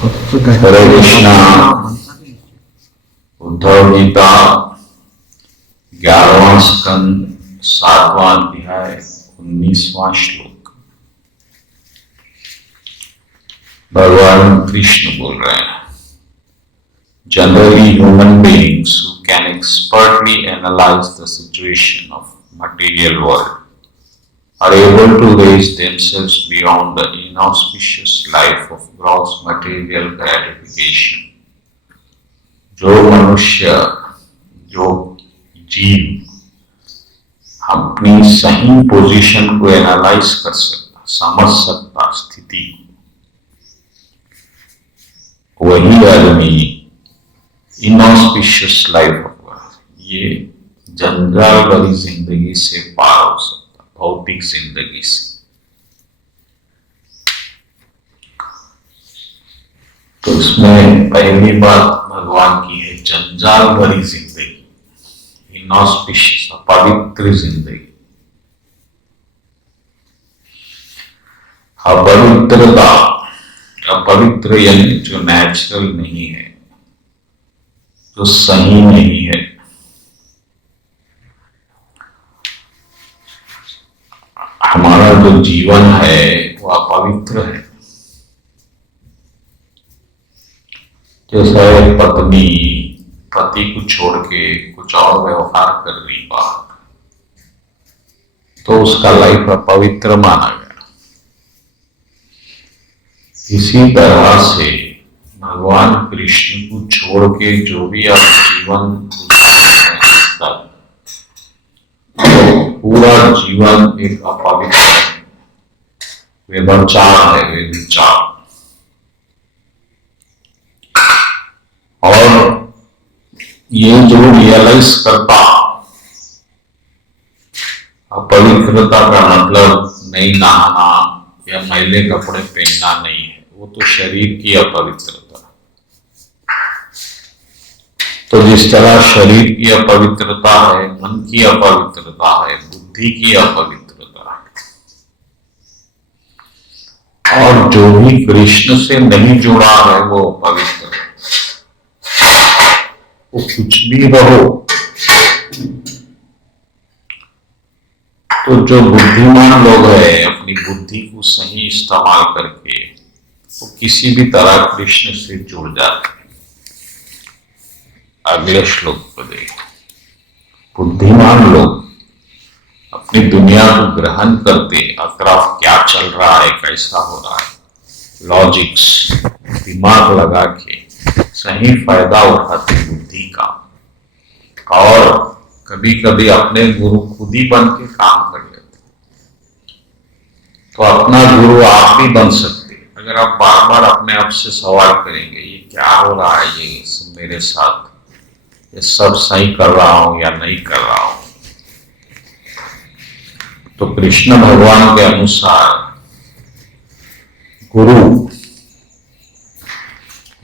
हरे कृष्णा। उद्धव गीता 11वां स्कंद 7वां अध्याय 19वां श्लोक। भगवान कृष्ण बोल रहे हैं, generally human beings who can expertly analyze the situation of material world are able to raise themselves beyond the inauspicious life of gross material gratification। जो मनुष्य, जो जीव अपनी सही पोजीशन को एनालाइज कर सकता, समझ सकता स्थिति, वही आदमी इनऑस्पिशियस लाइफ होगा, ये जंजाल भरी जिंदगी से पार हो सकता, भौतिक जिंदगी से। तो इसमें पहली बात भगवान की है, जंजाल भरी जिंदगी, इनऑस्पिशियस, अपवित्र जिंदगी। अपवित्रता, अपवित्र यानी जो नेचुरल नहीं है, जो सही नहीं है। हमारा जो जीवन है वो अपवित्र है। जैसा एक पत्नी पति को छोड़ के कुछ और व्यवहार कर रही बात, तो उसका लाइफ अपवित्र माना गया। इसी तरह से भगवान कृष्ण को छोड़ के जो भी आप जीवन तक, तो पूरा जीवन एक अपवित्र है, व्यभिचार है, व्यभिचार। और ये जो रियलाइज करता, अपवित्रता का मतलब नहीं नहाना या मैले कपड़े पहनना नहीं है, वो तो शरीर की अपवित्रता। तो जिस तरह शरीर की अपवित्रता है, मन की अपवित्रता है, बुद्धि की अपवित्रता है, और जो भी कृष्ण से नहीं जुड़ा है वो अपवित्र है। वो कुछ भी रहो, तो जो बुद्धिमान लोग हैं अपनी बुद्धि को सही इस्तेमाल करके वो किसी भी तरह कृष्ण से जुड़ जाते हैं। अगले श्लोक को देखो। बुद्धिमान लोग अपनी दुनिया को ग्रहण करते, अतराफ क्या चल रहा है, कैसा हो रहा है, लॉजिक्स, दिमाग लगा के सही फायदा उठाते बुद्धि का। और कभी कभी अपने गुरु खुद ही बन के काम कर लेते। तो अपना गुरु आप भी बन सकते अगर आप बार बार अपने आप से सवाल करेंगे, ये क्या हो रहा है, ये मेरे साथ, ये सब सही कर रहा हूं या नहीं कर रहा हूं। तो कृष्ण भगवान के अनुसार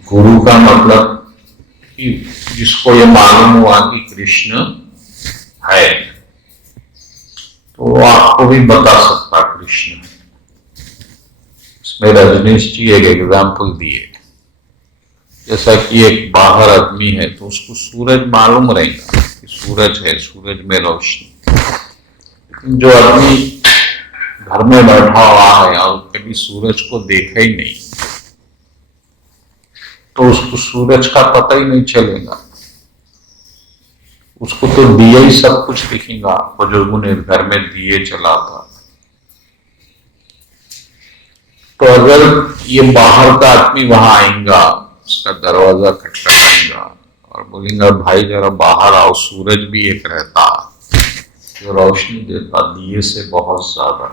गुरु का मतलब कि जिसको ये मालूम हुआ कि कृष्ण है, तो वो आपको भी बता सकता कृष्ण है। इसमें रजनीश जी एक एग्जाम्पल दिए, जैसा कि एक बाहर आदमी है तो उसको सूरज मालूम रहेगा कि सूरज है, सूरज में रोशनी। लेकिन जो आदमी घर में बैठा हुआ है और कभी सूरज को देखा ही नहीं, तो उसको सूरज का पता ही नहीं चलेगा। उसको तो दिया ही सब कुछ दिखेगा। बुजुर्गों ने घर में दिए जला था। तो अगर ये बाहर का आदमी वहां आएगा, उसका दरवाजा खटखटाएगा और बोलेगा भाई जरा बाहर आओ, सूरज भी एक रहता जो रोशनी देता दिए से बहुत ज्यादा।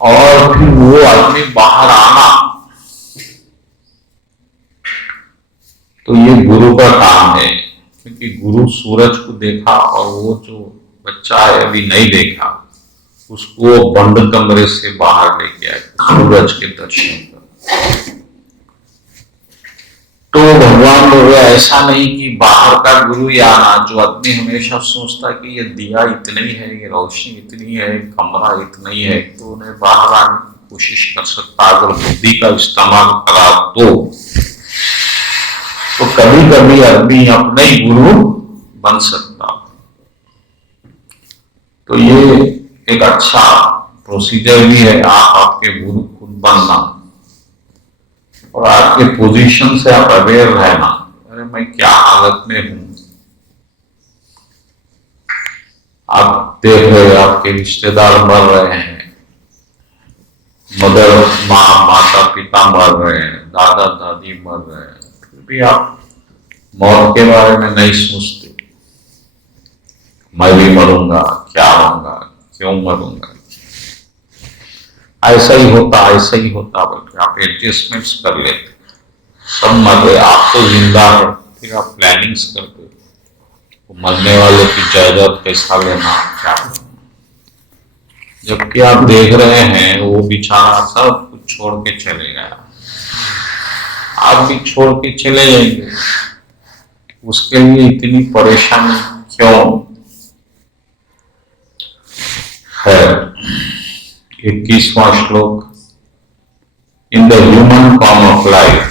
और फिर वो आदमी बाहर आना, तो ये गुरु का काम है, क्योंकि गुरु सूरज को देखा और वो जो बच्चा है अभी नहीं देखा, उसको बंद कमरे से बाहर लेके आए सूरज के दर्शन कर। तो भगवान बोल रहे ऐसा नहीं कि बाहर का गुरु ही आना। जो आदमी हमेशा सोचता कि ये दिया इतना ही है, ये रोशनी इतनी है, कमरा इतना ही है, तो उन्हें बाहर आने की कोशिश कर सकता। अगर बुद्धि का इस्तेमाल करा तो कभी कभी आदमी अपने ही गुरु बन सकता। तो ये एक अच्छा प्रोसीजर भी है, आप आपके गुरु खुद बनना और आपके पोजीशन से आप अवेयर रहना, अरे मैं क्या हालत में हूं। आप देख रहे आपके रिश्तेदार मर रहे हैं, माता पिता मर रहे हैं, दादा दादी मर रहे हैं, फिर भी आप मौत के बारे में नहीं सोचते। मैं भी मरूंगा, क्या होगा, क्यों मरूंगा, ऐसा ही होता, बल्कि आप एडजस्टमेंट्स कर लेते। सब मर रहे, आप तो जिंदा है, फिर आप प्लानिंग्स करते, मरने वाले की जायदाद कैसा लेना, क्या करना। जबकि आप देख रहे हैं वो बेचारा सब कुछ छोड़ के चले गया, आप भी छोड़ के चले जाएंगे, उसके लिए इतनी परेशानी क्यों है। 21वां श्लोक, in the human form of life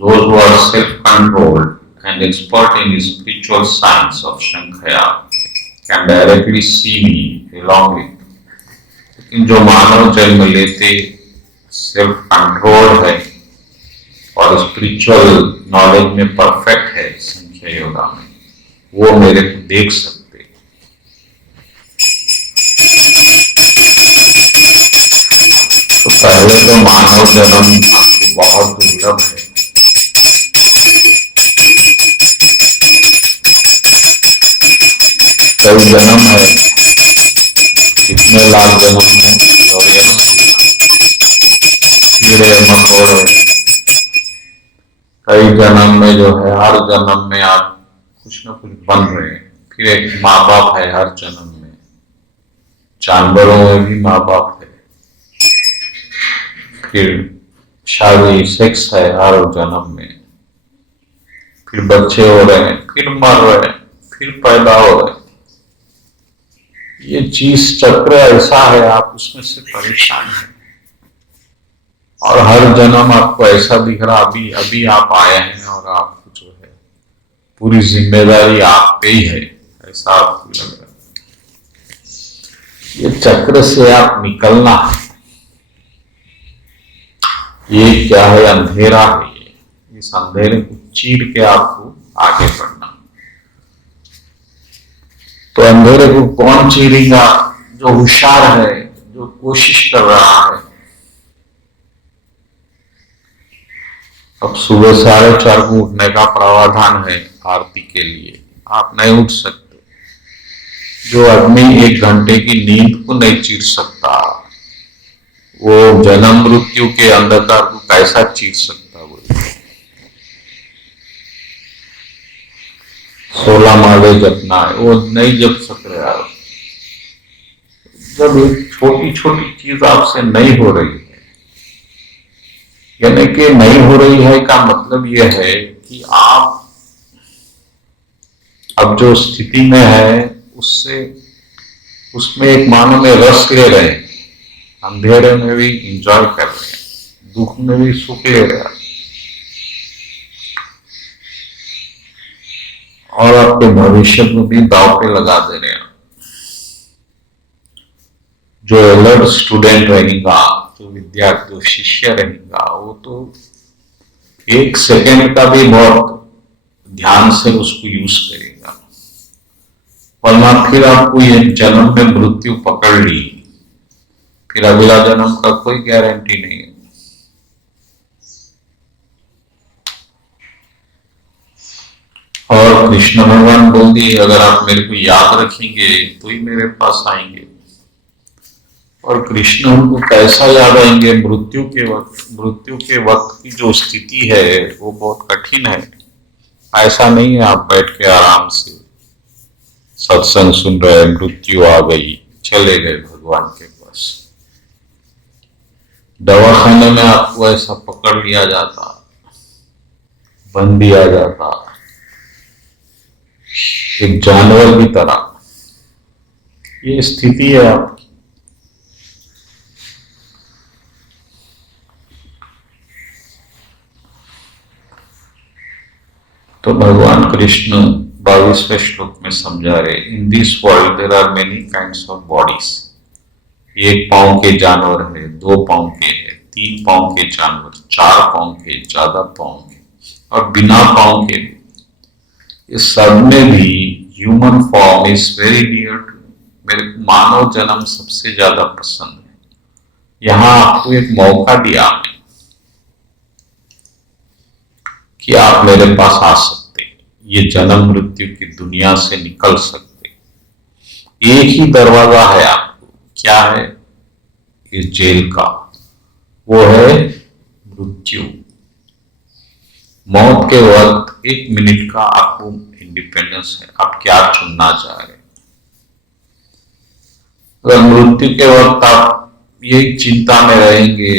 those who are self-controlled and expert in the spiritual science of Shankhaya can directly see me along with. लेकिन जो मानव जन्म लेते सेल्फ कंट्रोल है और स्पिरिचुअल नॉलेज में परफेक्ट है संख्या योगा में, वो मेरे को देख सकते। तो पहले तो मानव जन्म आपको बहुत दुर्लभ है। कई जन्म है, कितने लाख जन्म में कीड़े मकोड़े, कई जन्म में जो है, हर जन्म में आप कुछ न कुछ बन रहे हैं। फिर एक माँ बाप है हर जन्म में, जानवरों में भी माँ बाप है, फिर शादी सेक्स है हर जन्म में, फिर बच्चे हो रहे हैं, फिर मर रहे हैं, फिर पैदा हो रहे हैं। ये चीज चक्र ऐसा है, आप उसमें से परेशान हैं और हर जन्म आपको ऐसा दिख रहा, अभी आप आए हैं और आपको जो है पूरी जिम्मेदारी आप पे ही है, ऐसा आपको लग रहा है। ये चक्र से आप निकलना है। ये क्या है, अंधेरा है। इस अंधेरे को चीर के आपको आगे बढ़ना। तो अंधेरे को कौन चीरेगा? जो होशियार है, जो कोशिश कर रहा है। अब सुबह 4:30 को उठने का प्रावधान है आरती के लिए, आप नहीं उठ सकते। जो आदमी 1 घंटे की नींद को नहीं चीर सकता, वो जन्म मृत्यु के अंधकार को कैसा चीर सकता? बोले 16 माले जपना है, वो नहीं जप सक रहे आप। जब एक छोटी छोटी चीज आपसे नहीं हो रही है, यानी कि नहीं हो रही है का मतलब यह है कि आप अब जो स्थिति में है उसमें एक मानो में रस ले रहे हैं, अंधेरे में भी इंजॉय कर रहे हैं, दुख में भी सुख ले रहे हैं और आपके भविष्य को भी दांव पे लगा दे रहे हैं। जो अलर्ट स्टूडेंट रहेगा, जो विद्यार्थी शिष्य रहेगा, वो तो 1 सेकेंड का भी बहुत ध्यान से उसको यूज करेगा, वरना फिर आपको ये जन्म में मृत्यु पकड़ ली, फिर अगला जन्म का कोई गारंटी नहीं है। और कृष्ण भगवान बोल दिए, अगर आप मेरे को याद रखेंगे तो ही मेरे पास आएंगे। और कृष्ण उनको कैसा याद आएंगे? मृत्यु के वक्त की जो स्थिति है वो बहुत कठिन है। ऐसा नहीं है आप बैठ के आराम से सत्संग सुन रहे, मृत्यु आ गई, चले गए भगवान के पास। दवाखाने में आपको ऐसा पकड़ लिया जाता, बंद दिया जाता, एक जानवर की तरह। ये स्थिति है आपकी। तो भगवान कृष्ण 22वें श्लोक में समझा रहे, in this world there are many kinds of bodies. एक पांव के जानवर है, 2 पांव के है, 3 पांव के जानवर, 4 पांव के, ज्यादा पांव के और बिना पांव के। इस सब में भी human form is very dear to, मेरे को मानव जन्म सबसे ज्यादा पसंद है। यहां आपको एक मौका दिया कि आप मेरे पास आ सकते, ये जन्म मृत्यु की दुनिया से निकल सकते। एक ही दरवाजा है आपको, क्या है इस जेल का, वो है मृत्यु। मौत के वक्त 1 मिनट का आपको इंडिपेंडेंस है, आप क्या चुनना चाह रहे। अगर मृत्यु के वक्त आप यही चिंता में रहेंगे,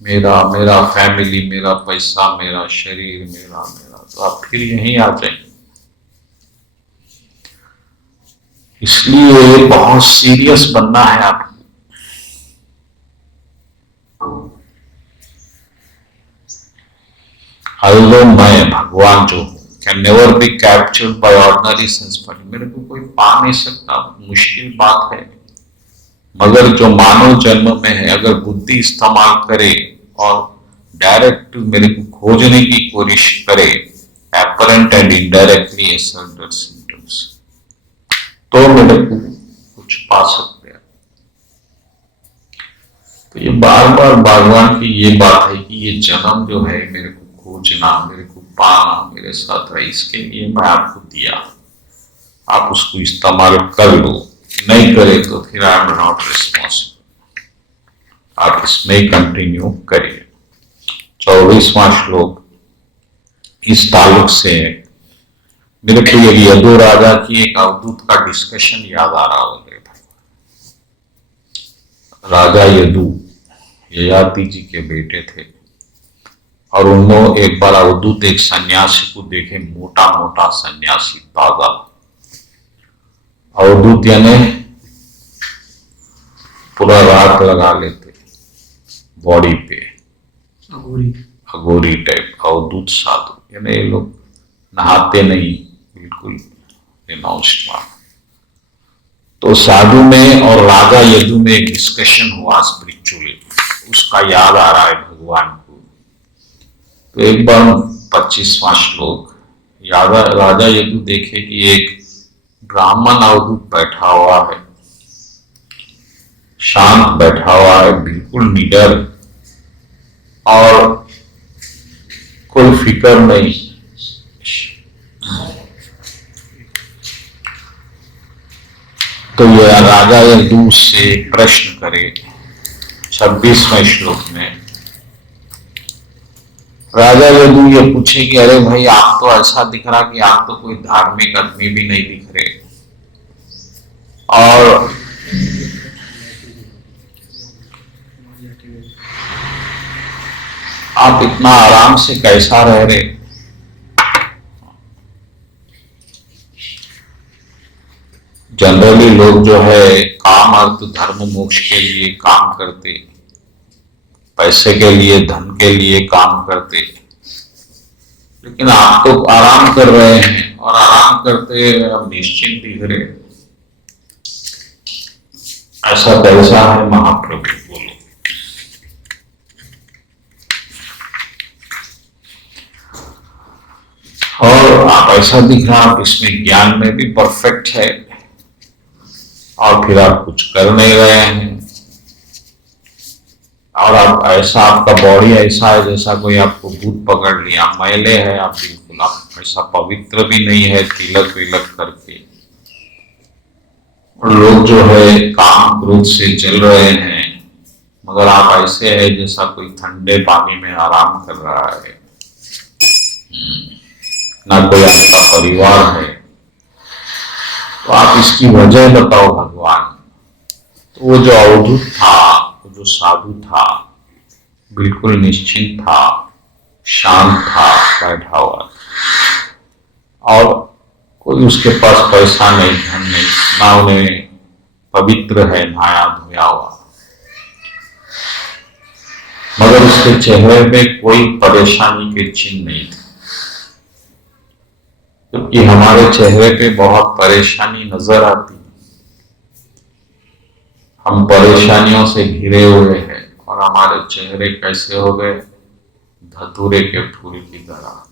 मेरा फैमिली, मेरा पैसा, मेरा शरीर, मेरा, तो आप फिर यहीं आ जाएंगे। इसलिए बहुत सीरियस बनना है आपको। अल्लो मैं भगवान जो हूं, can never be captured by ordinary sense body, मेरे को कोई पा नहीं सकता, मुश्किल बात है। मगर जो मानव जन्म में है, अगर बुद्धि इस्तेमाल करे और डायरेक्ट मेरे को खोजने की कोशिश करे, apparent and indirectly asserted symptoms, तो मेरे को कुछ पा सकते हैं। तो ये बार बार भगवान की ये बात है कि ये जन्म जो है मेरे को खोजना, मेरे को पाना, मेरे साथ है, इसके लिए मैं आपको दिया, आप उसको इस्तेमाल कर लो। नहीं करे तो फिर आई एम नॉट रिस्पॉन्सिबल, आप इसमें कंटिन्यू करिए। 24वां श्लोक इस ताल्लुक से मेरे को ये यदु राजा की एक अवधूत का डिस्कशन याद आ रहा होगा। राजा यदु ययाति जी के बेटे थे और उन्होंने एक बार अवधूत एक सन्यासी को देखे, मोटा मोटा सन्यासी, ताजा। अवधूत यानी पूरा रात लगा लेते बॉडी पे, अघोरी टाइप, अवधूत साधु, यानी ये लोग नहाते नहीं, बिल्कुल रिनाउंस्ड। तो साधु में और राजा यदु में एक डिस्कशन हुआ स्पिरिचुअली, उसका याद आ रहा है भगवान को। तो एक बार 25वां श्लोक, राजा यदु देखे कि एक ब्राह्मण अवधूत बैठा हुआ है, शांत बैठा हुआ है, बिल्कुल निडर और कोई फिक्र नहीं। तो यह राजा यदु से प्रश्न करे 26वें श्लोक में। राजा यदु ये पूछे कि अरे भाई, आप तो ऐसा दिख रहा कि आप तो कोई धार्मिक आदमी भी नहीं दिख रहे, और आप इतना आराम से कैसा रह रहे। जनरली लोग जो है काम अर्थ धर्म मोक्ष के लिए काम करते, पैसे के लिए, धन के लिए काम करते, लेकिन आप तो आराम कर रहे हैं और आराम करते अब निश्चिंत दिख रहे। ऐसा कैसा है महाप्रभु, बोलो। और आप ऐसा दिख रहा, आप इसमें ज्ञान में भी परफेक्ट है और फिर आप कुछ कर नहीं रहे हैं, और आप ऐसा, आपका बॉडी ऐसा है जैसा कोई आपको भूत पकड़ लिया, मैले है आप, बिल्कुल आप ऐसा पवित्र भी नहीं है तिलक विलक करके। और लोग जो है काम क्रोध से जल रहे हैं, मगर आप ऐसे है जैसा कोई ठंडे पानी में आराम कर रहा है। ना कोई आपका परिवार है, तो आप इसकी वजह बताओ भगवान। तो वो जो अवधूत था, वो जो साधु था, बिल्कुल निश्चिंत था, शांत था, बैठा हुआ, और कोई उसके पास पैसा नहीं, धन नहीं, ना उन्हें पवित्र है नहाया धोया हुआ, मगर उसके चेहरे पे कोई परेशानी के चिन्ह नहीं थे। क्योंकि हमारे चेहरे पे बहुत परेशानी नजर आती है, हम परेशानियों से घिरे हुए हैं और हमारे चेहरे कैसे हो गए, धतूरे के फूल की तरह,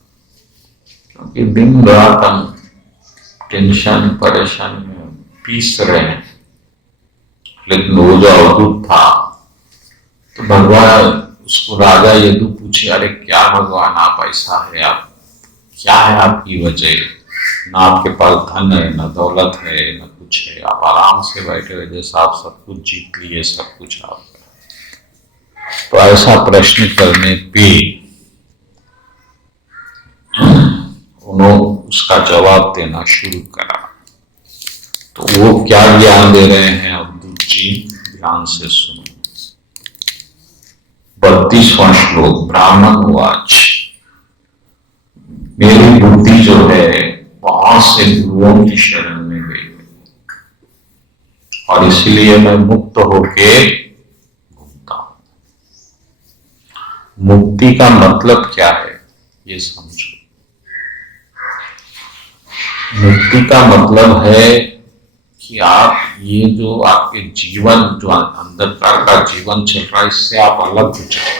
क्योंकि दिन रात हम टेंशन परेशानी में पीस रहे हैं। लेकिन वो जो अवधूत था, तो भगवान उसको राजा यदु पूछे, अरे क्या भगवान आप ऐसा है, आप क्या है आपकी वजह, ना आपके पास धन है, ना दौलत है, ना कुछ है, आप आराम से बैठे हुए जैसा आप सब कुछ जीत लिए, सब कुछ आप। तो ऐसा प्रश्न करने पे उन्होंने उसका जवाब देना शुरू करा। तो वो क्या ज्ञान दे रहे हैं अवधूत जी, ध्यान से सुनो। 32वां श्लोक, ब्राह्मण वाच, मेरी बुद्धि जो है बहुत से गुरुओं की शरण में गई और इसलिए मैं मुक्त होके घूमता हूं। मुक्ति का मतलब क्या है ये समझो। मुक्ति का मतलब है कि आप ये जो आपके जीवन, जो अंधकार का जीवन चल रहा है, इससे आप अलग हो जाओ।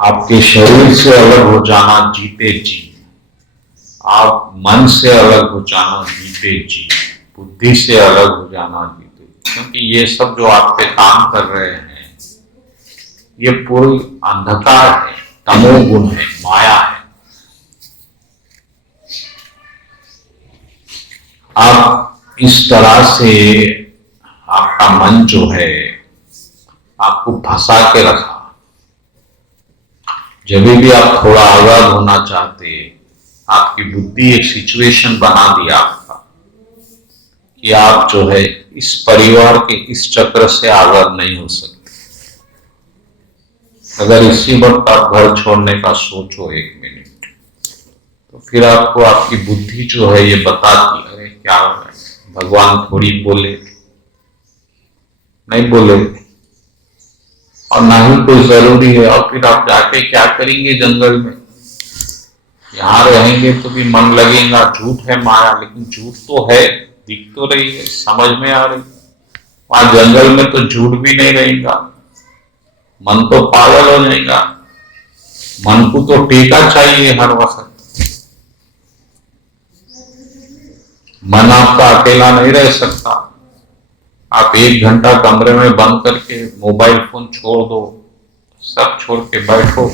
आपके शरीर से अलग हो जाना जीते जी, आप मन से अलग हो जाना जीते जी, बुद्धि से अलग हो जाना जीते जी। क्योंकि ये सब जो आप पे काम कर रहे हैं, ये पूरी अंधकार है, तमोगुण है, माया है। आप इस तरह से, आपका मन जो है आपको फंसा के रखा। जब भी आप थोड़ा आजाद होना चाहते, आपकी बुद्धि एक सिचुएशन बना दिया आपका कि आप जो है इस परिवार के इस चक्र से आजाद नहीं हो सकते। अगर इसी वक्त आप घर छोड़ने का सोचो 1 मिनट, तो फिर आपको आपकी बुद्धि जो है ये बताती, अरे क्या हो रहा है, भगवान थोड़ी बोले, नहीं बोले और ना ही कोई जरूरी है। और फिर आप जाके क्या करेंगे जंगल में, यहां रहेंगे तो भी मन लगेगा, झूठ है माया, लेकिन झूठ तो है, दिख तो रही है, समझ में आ रही। वहां जंगल में तो झूठ भी नहीं रहेगा, मन तो पागल हो जाएगा। मन को तो टेका चाहिए हर वक्त। मन आपका अकेला नहीं रह सकता। आप 1 घंटा कमरे में बंद करके मोबाइल फोन छोड़ दो, सब छोड़ के बैठो,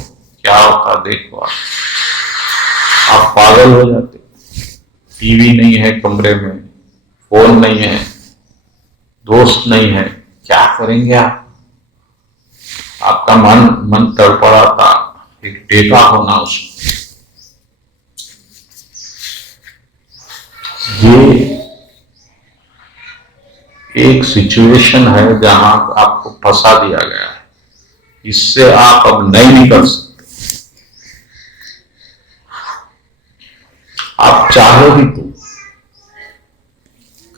क्या होता देखो आप पागल हो जाते। टीवी नहीं है कमरे में, फोन नहीं है, दोस्त नहीं है, क्या करेंगे आप? आपका मन तड़पड़ाता, एक टेका होना उसमें। ये एक सिचुएशन है जहां आपको फंसा दिया गया है, इससे आप अब नहीं निकल सकते। आप चाहो भी तो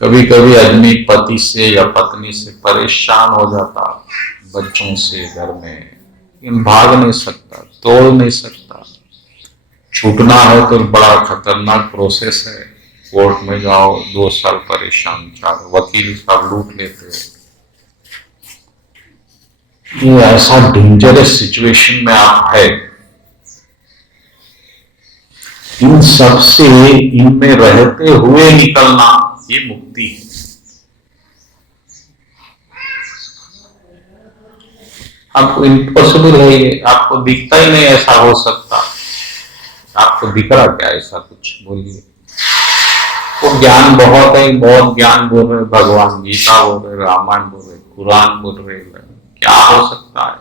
कभी कभी आदमी पति से या पत्नी से परेशान हो जाता, बच्चों से, घर में, लेकिन भाग नहीं सकता, तोड़ नहीं सकता। छूटना है तो बड़ा खतरनाक प्रोसेस है, कोर्ट में जाओ, 2 साल परेशान, 4 वकील सब लूट लेते हो। ये ऐसा डेंजरस सिचुएशन में आप है। इन सब से, इनमें रहते हुए निकलना, ये मुक्ति है। आपको इम्पॉसिबल है ये, आपको दिखता ही नहीं ऐसा हो सकता। आपको दिख रहा क्या ऐसा कुछ, बोलिए। वो ज्ञान बहुत है, बहुत ज्ञान बोल रहे, भगवान गीता बोल रहे, रामायण बोल रहे, कुरान बोल रहे, क्या हो सकता है?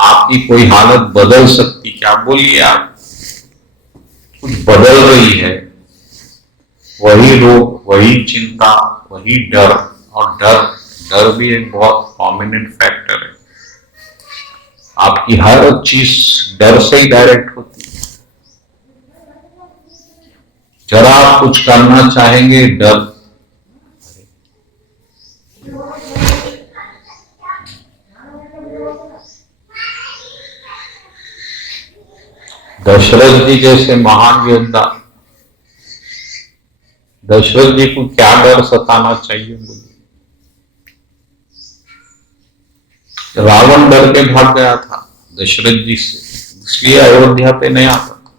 आपकी कोई हालत बदल सकती क्या? बोलिए आप, कुछ बदल रही है, वही रोग, वही चिंता, वही डर। और डर भी एक बहुत प्रोमिनेंट फैक्टर है। आपकी हर चीज डर से ही डायरेक्ट होती है। जरा आप कुछ करना चाहेंगे, डर। दशरथ जी जैसे महान योद्धा दशरथ जी को क्या डर सताना चाहिए बोलिए? रावण डर के भाग गया था दशरथ जी से, इसलिए अयोध्या पे नहीं आता था।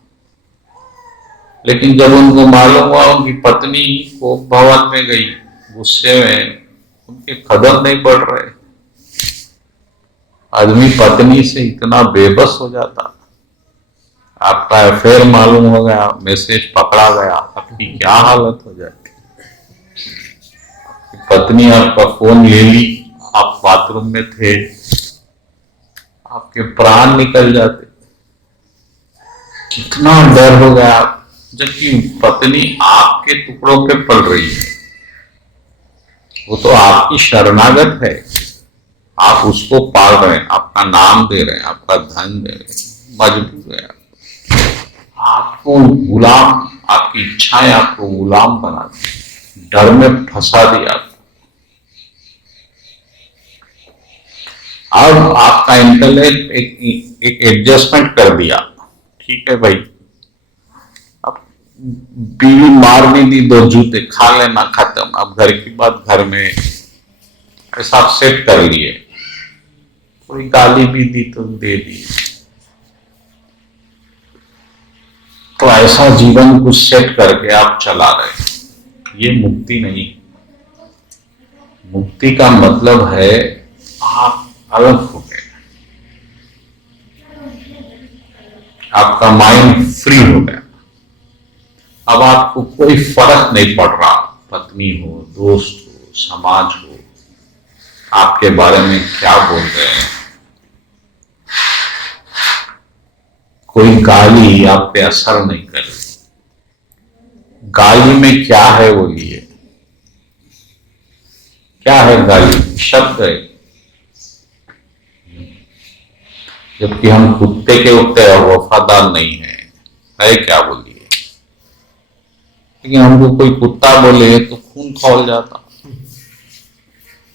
लेकिन जब उनको मालूम हुआ उनकी पत्नी को भवन में गई, गुस्से में उनके कदम नहीं बढ़ रहे, आदमी पत्नी से इतना बेबस हो जाता। आपका अफेयर मालूम हो गया, मैसेज पकड़ा गया, आपकी क्या हालत हो जाती। पत्नी आपका फोन ले ली, आप बाथरूम में थे, आपके प्राण निकल जाते। कितना डर हो गया, जबकि पत्नी आपके टुकड़ों पे पल रही है, वो तो आपकी शरणागत है, आप उसको पाल रहे हैं, आपका नाम दे रहे हैं, आपका धन दे रहे हैं, मजबूर है आपको गुलाम, आपकी इच्छाएं आपको गुलाम बना दी, डर में फंसा दिया। अब आपका इंटेलेक्ट एक एडजस्टमेंट कर दिया, ठीक है भाई, अब बीवी मार भी दी, दो जूते खा लेना, खत्म, अब घर की बात घर में, ऐसा आप सेट कर लिए। कोई गाली भी दी तो दे दी, तो ऐसा जीवन कुछ सेट करके आप चला रहे, ये मुक्ति नहीं। मुक्ति का मतलब है आप अलग हो गए, आपका माइंड फ्री हो गया। अब आपको कोई फर्क नहीं पड़ रहा, पत्नी हो, दोस्त हो, समाज हो, आपके बारे में क्या बोल रहे हैं। कोई गाली आप पे असर नहीं कर रही। गाली में क्या है बोलिए, क्या है गाली? शब्द है। जबकि हम कुत्ते के उतने वफादार नहीं है क्या बोलिए? लेकिन हमको कोई कुत्ता बोले तो खून खौल जाता।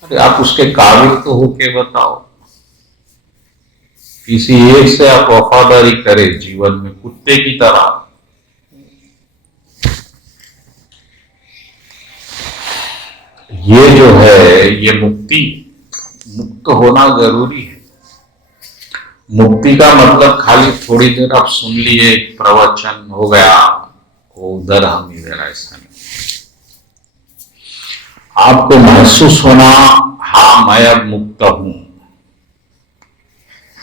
अरे आप उसके काबिल तो होके बताओ, किसी एक से आप वफादारी करें जीवन में कुत्ते की तरह। ये जो है ये मुक्त होना जरूरी है। मुक्ति का मतलब खाली थोड़ी देर आप सुन लिए, प्रवचन हो गया, वो उधर हम इधर, ऐसा नहीं। आपको महसूस होना, हाँ मैं अब मुक्त हूं,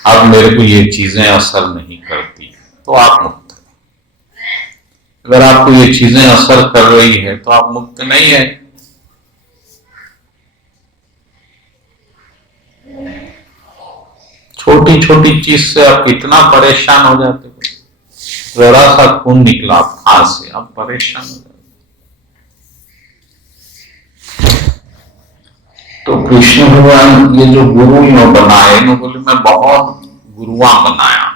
अब मेरे को ये चीजें असर नहीं करती, तो आप मुक्त हैं। अगर आपको ये चीजें असर कर रही है तो आप मुक्त नहीं है। छोटी छोटी चीज से आप इतना परेशान हो जाते हो, जरा सा खून निकला हाथ से आप परेशान हो जाते। तो कृष्ण भगवान ये जो गुरु नो बनाए, नो बोले मैं बहुत गुरुआ बनाया,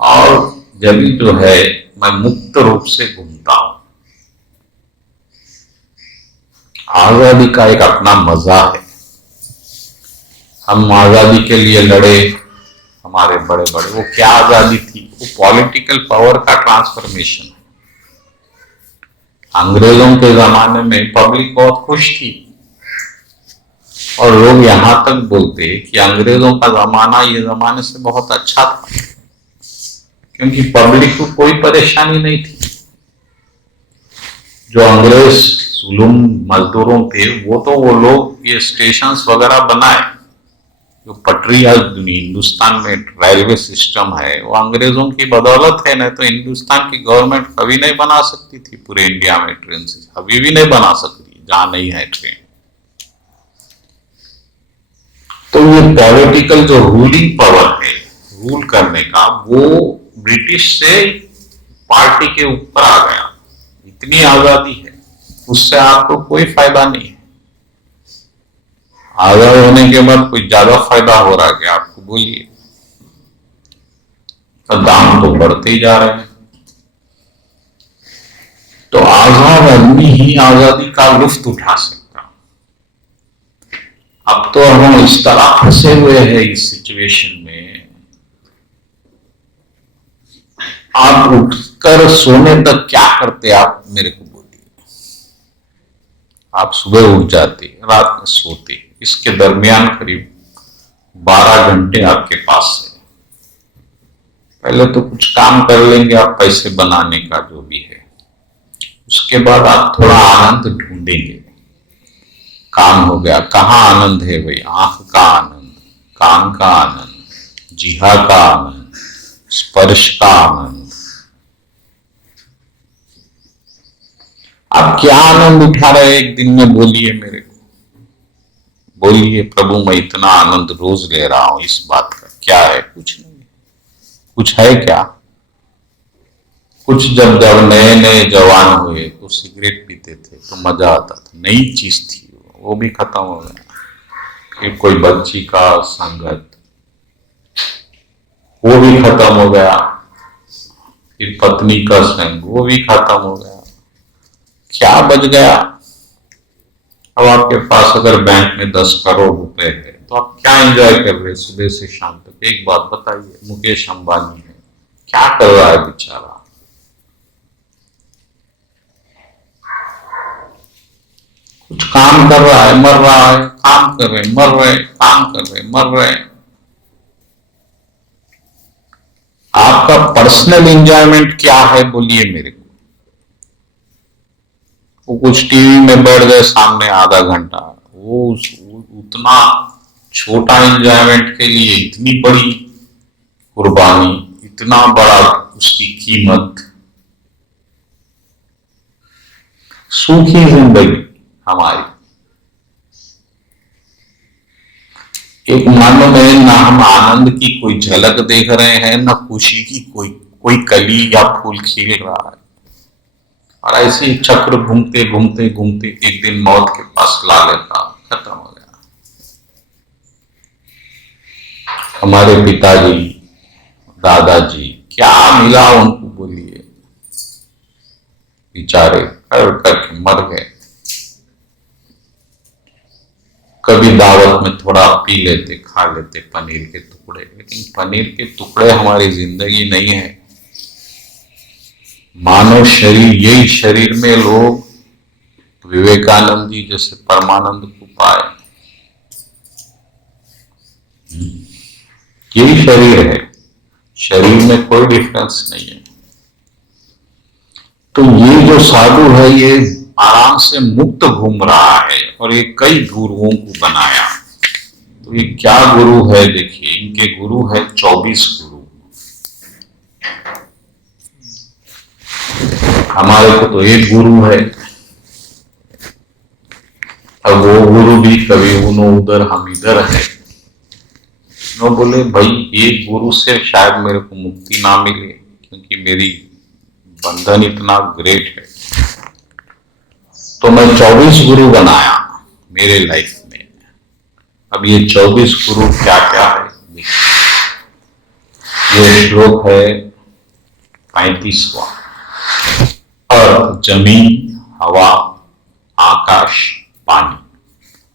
और जब जो है मैं मुक्त रूप से घूमता हूं। आजादी का एक अपना मजा है। हम आजादी के लिए लड़े, हमारे बड़े बड़े, वो क्या आजादी थी? वो पॉलिटिकल पावर का ट्रांसफॉर्मेशन है। अंग्रेजों के जमाने में पब्लिक बहुत खुश थी, और लोग यहां तक बोलते कि अंग्रेजों का जमाना ये जमाने से बहुत अच्छा था, क्योंकि पब्लिक को कोई परेशानी नहीं थी। जो अंग्रेज जुल्म मजदूरों थे, वो लोग ये स्टेशंस वगैरह बनाए। जो पटरी आज हिंदुस्तान में रेलवे सिस्टम है, वो अंग्रेजों की बदौलत है, नहीं तो हिंदुस्तान की गवर्नमेंट कभी नहीं बना सकती थी पूरे इंडिया में ट्रेन से, अभी भी नहीं बना सकती जहां नहीं है ट्रेन। तो ये पॉलिटिकल जो रूलिंग पावर है, रूल करने का, वो ब्रिटिश से पार्टी के ऊपर आ गया। इतनी आजादी है, उससे आपको कोई फायदा नहीं है। आजाद होने के बाद कोई ज्यादा फायदा हो रहा है क्या आपको? बोलिए। तो दाम तो बढ़ते ही जा रहे हैं। तो आजाद आदमी ही आजादी का लुत्फ उठा सकता। अब तो हम इस तरह फंसे हुए हैं इस सिचुएशन में, आप उठकर सोने तक क्या करते आप मेरे को बोलिए। आप सुबह उठ जाते, रात में सोते, इसके दरमियान करीब 12 घंटे आपके पास है। पहले तो कुछ काम कर लेंगे आप पैसे बनाने का जो भी है, उसके बाद आप थोड़ा आनंद ढूंढेंगे। काम हो गया, कहाँ आनंद है भाई? आंख का आनंद, कान का आनंद, जिहा का आनंद, स्पर्श का आनंद। आप क्या आनंद उठा रहे हैं एक दिन में? बोलिए मेरे को, बोलिए प्रभु मैं इतना आनंद रोज ले रहा हूं इस बात का, क्या है? कुछ नहीं, कुछ है क्या? कुछ जब जब नए नए जवान हुए तो सिगरेट पीते थे तो मजा आता था, नई चीज थी, वो भी खत्म हो गया। फिर कोई बच्ची का संगत, वो भी खत्म हो गया। फिर पत्नी का संग, वो भी खत्म हो गया। क्या बच गया? अब आपके पास अगर बैंक में 10 करोड़ रुपए है तो आप क्या एंजॉय कर रहे हैं सुबह से शाम तक? एक बात बताइए। मुकेश अंबानी है, क्या कर रहा है बेचारा? कुछ काम कर रहा है, मर रहा है, काम कर रहे, मर रहे, काम कर रहे, मर रहे। आपका पर्सनल एंजॉयमेंट क्या है बोलिए मेरे को? वो कुछ टीवी में बैठ गए सामने आधा घंटा, वो उतना छोटा एंजॉयमेंट के लिए इतनी बड़ी कुर्बानी, इतना बड़ा उसकी कीमत। सूखी जिंदगी हमारी, एक मन में ना हम आनंद की कोई झलक देख रहे हैं, ना खुशी की कोई कोई कली या फूल खिल रहा है। और ऐसे ही चक्र घूमते घूमते घूमते एक दिन मौत के पास ला लेता, खत्म हो गया। हमारे पिताजी, दादाजी, क्या मिला उनको बोलिए? बेचारे कर करके मर गए। कभी दावत में थोड़ा पी लेते, खा लेते पनीर के टुकड़े, लेकिन पनीर के टुकड़े हमारी जिंदगी नहीं है। मानव शरीर, यही शरीर में लोग विवेकानंद जी जैसे परमानंद को पाए। यही शरीर है, शरीर में कोई डिफरेंस नहीं है। तो ये जो साधु है ये आराम से मुक्त घूम रहा है और ये कई गुरुओं को बनाया। तो ये क्या गुरु है? देखिए, इनके गुरु है 24 गुरु। हमारे को तो एक गुरु है। अब वो गुरु भी कभी उन्हों उधर हम इधर है। वो बोले भाई एक गुरु से शायद मेरे को मुक्ति ना मिले, क्योंकि मेरी बंधन इतना ग्रेट है। तो मैं 24 गुरु बनाया मेरे लाइफ में। अब ये 24 गुरु क्या क्या है? ये श्लोक है 35वां। अर्थ, जमीन, हवा, आकाश, पानी,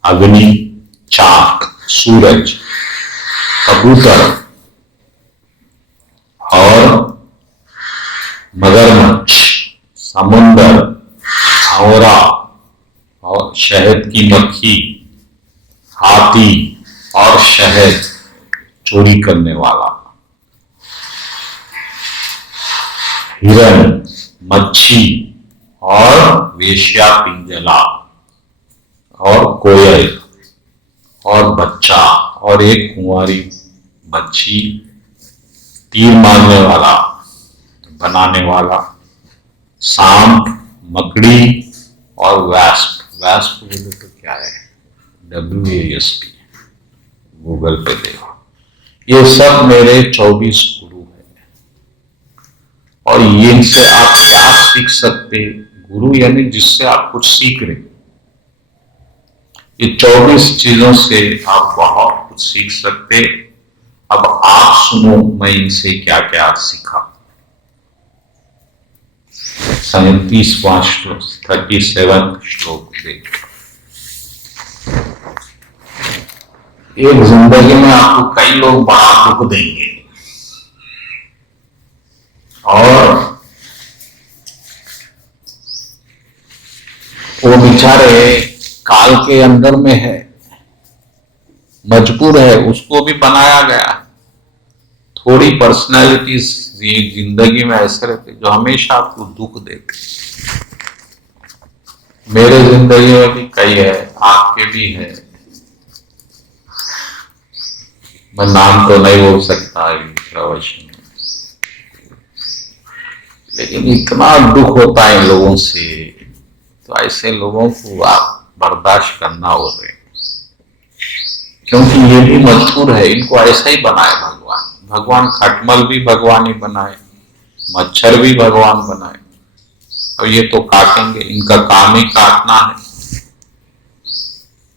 अग्नि, चांद, सूरज, कबूतर और मगरमच्छ, समुंदर, भंवरा और शहद की मक्खी, हाथी और शहद चोरी करने वाला, हिरण, मच्छी और वेश्या पिंजला और कोयल और बच्चा और एक कुंवारी मच्छी, तीर मारने वाला, बनाने वाला, सांप, मकड़ी और वैस्प। वैस्प बोले तो क्या है? WASP, गूगल पे देखो। ये सब मेरे 24 गुरु है। और ये इनसे आप क्या सीख सकते? गुरु यानी जिससे आप कुछ सीख रहे। ये 24 चीजों से आप बहुत कुछ सीख सकते। अब आप सुनो मैं इनसे क्या क्या सीखा। 37वां श्लोक, 37 श्लोक देख। एक जिंदगी में आपको कई लोग बड़ा दुख देंगे और वो बेचारे काल के अंदर में है, मजबूर है, उसको भी बनाया गया। थोड़ी पर्सनैलिटीज जिंदगी में ऐसे रहते जो हमेशा आपको दुख देते। मेरे जिंदगी में भी कई है, आपके भी है, मैं नाम तो नहीं बोल सकता प्रवचन में, लेकिन इतना दुख होता है इन लोगों से, तो ऐसे लोगों को आप बर्दाश्त करना हो रहे, क्योंकि ये भी मजबूर है। इनको ऐसा ही बनाए भगवान। भगवान खटमल भी भगवान ही बनाए, मच्छर भी भगवान बनाए, और ये तो काटेंगे, इनका काम ही काटना है।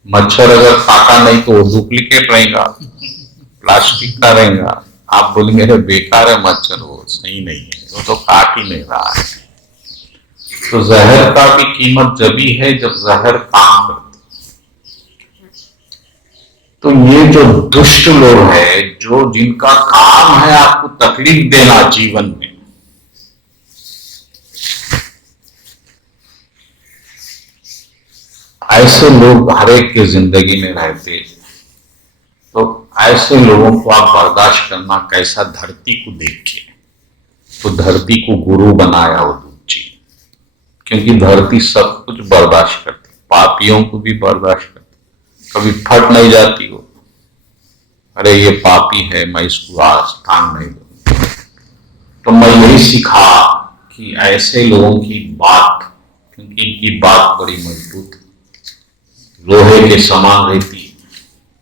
मच्छर अगर काटा नहीं तो वो डुप्लीकेट रहेगा, प्लास्टिक का रहेगा। आप बोलेंगे अरे बेकार है मच्छर, वो सही नहीं है, वो तो काट ही नहीं रहा है। तो जहर का भी कीमत जभी है जब जहर काम करते। तो ये जो दुष्ट लोग हैं, जो जिनका काम है आपको तकलीफ देना जीवन में, ऐसे लोग हर एक की जिंदगी में रहते। तो ऐसे लोगों को आप बर्दाश्त करना कैसा, धरती को देखिए, तो धरती को गुरु बनाया उद्धव जी, क्योंकि धरती सब कुछ बर्दाश्त करती, पापियों को भी बर्दाश्त करती, कभी फट नहीं जाती हो, अरे ये पापी है मैं इसको स्थान नहीं दूंगा। तो मैं यही सीखा कि ऐसे लोगों की बात, क्योंकि इनकी बात बड़ी मजबूत लोहे के समान रहती,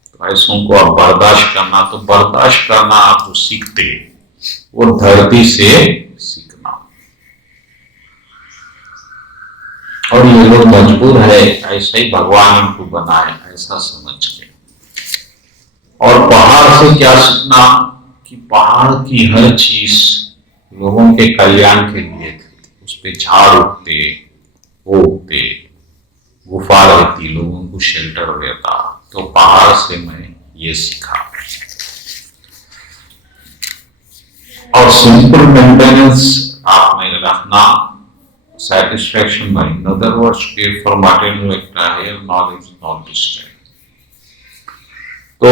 तो ऐसों को आप बर्दाश्त करना, तो बर्दाश्त करना आप जो सीखते वो धरती से सीखना। और ये लोग मजबूर है, ऐसा ही भगवान इनको बनाए ऐसा समझ के। और पहाड़ से क्या सीखना कि पहाड़ की हर चीज लोगों के कल्याण के लिए थी। उस पे झाड़ उगते, वो उगते, गुफा रहती, लोगों को शेल्टर देता। तो पहाड़ से मैं ये सीखा। और सिंपल मेंटेनेंस आप में रखना, satisfaction by, in other words, care for material higher knowledge, not distract. So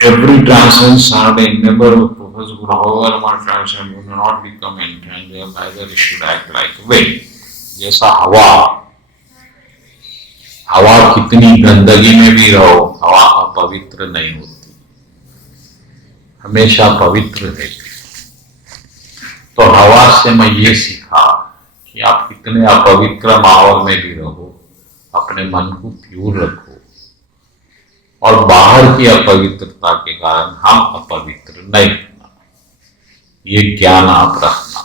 every transcendent never profess good, however much transcend will not become entangled, neither it should act like wind. जैसा हवा कितनी गंदगी में भी रहो, हवा अपवित्र नहीं होती, हमेशा पवित्र रहती। तो हवा से मैं ये सीखा कि आप कितने अपवित्र माहौल में भी रहो, अपने मन को प्योर रखो, और बाहर की अपवित्रता के कारण हम अपवित्र नहीं होना, ये ज्ञान आप रखना।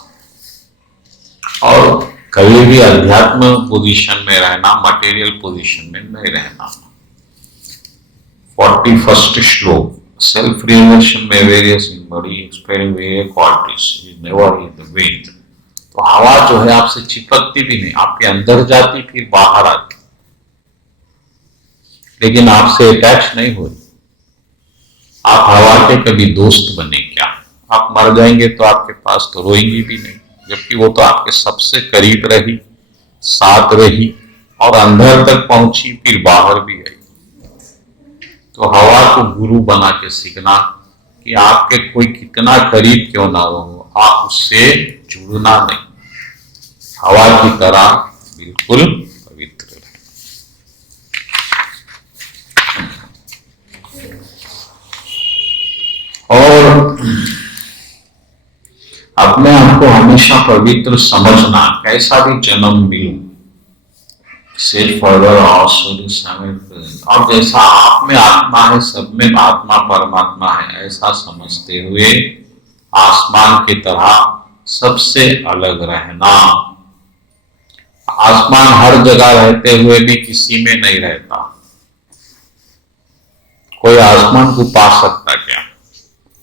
और कभी भी अध्यात्म पोजीशन में रहना, मटेरियल पोजीशन में नहीं रहना। 41st श्लोक, सेल्फ रियलाइजेशन में various in body experiencing various qualities is never in the wind. तो हवा जो है आपसे चिपकती भी नहीं, आपके अंदर जाती फिर बाहर आती, लेकिन आपसे अटैच नहीं हो रही। आप हवा के कभी दोस्त बने क्या? आप मर जाएंगे तो आपके पास तो रोएंगी भी नहीं, जबकि वो तो आपके सबसे करीब रही, साथ रही, और अंदर तक पहुंची, फिर बाहर भी आई। तो हवा को गुरु बना के सीखना कि आपके कोई कितना करीब क्यों ना हो, आप उससे जुड़ना नहीं, हवा की तरह बिल्कुल पवित्र रहे। और अपने आप को हमेशा पवित्र समझना, कैसा भी जन्म मिले, सेल्फ फॉरवर्ड और जैसा आप में आत्मा है, सब में आत्मा परमात्मा है, ऐसा समझते हुए आसमान की तरह सबसे अलग रहना। आसमान हर जगह रहते हुए भी किसी में नहीं रहता। कोई आसमान को पा सकता क्या?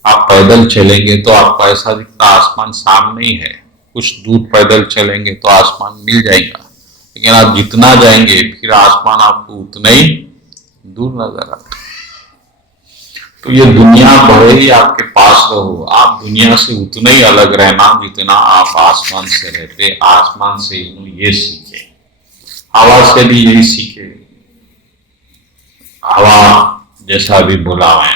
आप पैदल चलेंगे तो आपको ऐसा दिखता आसमान सामने ही है, कुछ दूर पैदल चलेंगे तो आसमान मिल जाएगा, लेकिन आप जितना जाएंगे फिर आसमान आपको उतना ही दूर नजर आता। तो ये दुनिया भले ही आपके पास रहो, आप दुनिया से उतना ही अलग रहना जितना आप आसमान से रहते। आसमान से ये सीखे, हवा से भी यही सीखे हवा जैसा अभी बोला मैं,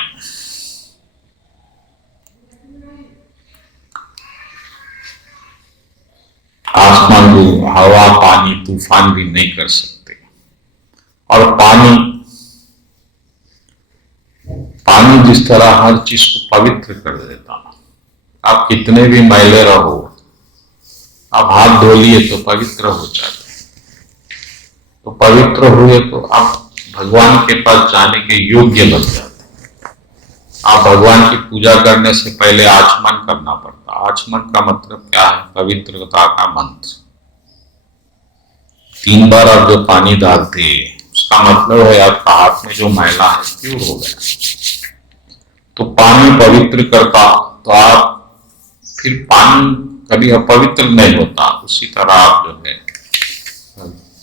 आसमान को हवा पानी तूफान भी नहीं कर सकते। और पानी जिस तरह हर चीज को पवित्र कर देता, आप कितने भी मैले रहो, आप हाथ धो लिए तो पवित्र हो जाते, तो पवित्र हुए तो आप भगवान के पास जाने के योग्य बन जाते। आप भगवान की पूजा करने से पहले आचमन करना पड़ता। आचमन का मतलब क्या है? पवित्रता का मंत्र। 3 बार आप जो पानी डालते, उसका मतलब है आपका हाथ में जो मैला है प्योर हो गया। तो पानी पवित्र करता, तो आप फिर पानी कभी अपवित्र नहीं होता। उसी तरह आप जो है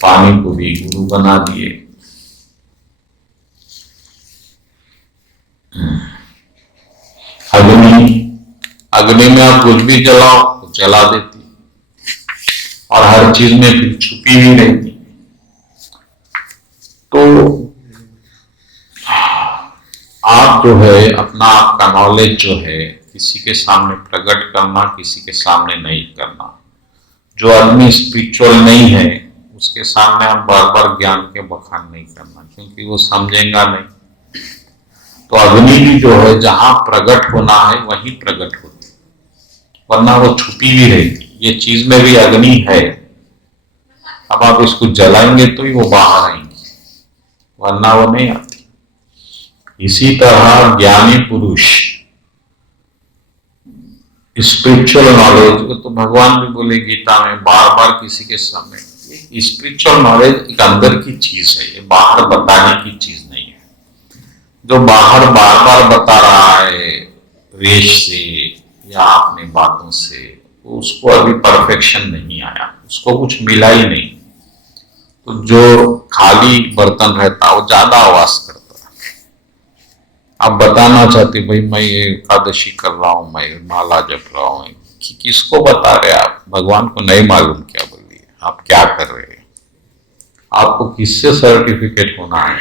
पानी को भी गुरु बना दिए। अग्नि में आप कुछ भी जलाओ तो जला देती, और हर चीज में फिर छुपी भी रहती। तो आप जो है अपना आपका नॉलेज जो है किसी के सामने प्रकट करना, किसी के सामने नहीं करना। जो आदमी स्पिरिचुअल नहीं है उसके सामने आप बार बार ज्ञान के बखान नहीं करना, क्योंकि वो समझेगा नहीं। तो अग्नि भी जो है जहां प्रकट होना है वहीं प्रकट होती, वरना वो छुपी भी रहती। ये चीज में भी अग्नि है, अब आप इसको जलाएंगे तो ही वो बाहर आएंगे, वरना वो नहीं आती। इसी तरह ज्ञानी पुरुष स्पिरिचुअल नॉलेज को, तो भगवान भी बोले गीता में बार बार किसी के सामने, स्पिरिचुअल नॉलेज एक अंदर की चीज है, ये बाहर बताने की चीज नहीं है। जो बाहर बार बार बता रहा है वेश से या अपने बातों से, तो उसको अभी परफेक्शन नहीं आया, उसको कुछ मिला ही नहीं। तो जो खाली बर्तन रहता है वो ज्यादा आवाज करता। आप बताना चाहते भाई मैं ये एकादशी कर रहा हूं, मैं माला जप रहा हूं, कि किसको बता रहे आप? भगवान को नहीं मालूम क्या बोलिए, आप क्या कर रहे हैं? आपको किससे सर्टिफिकेट होना है?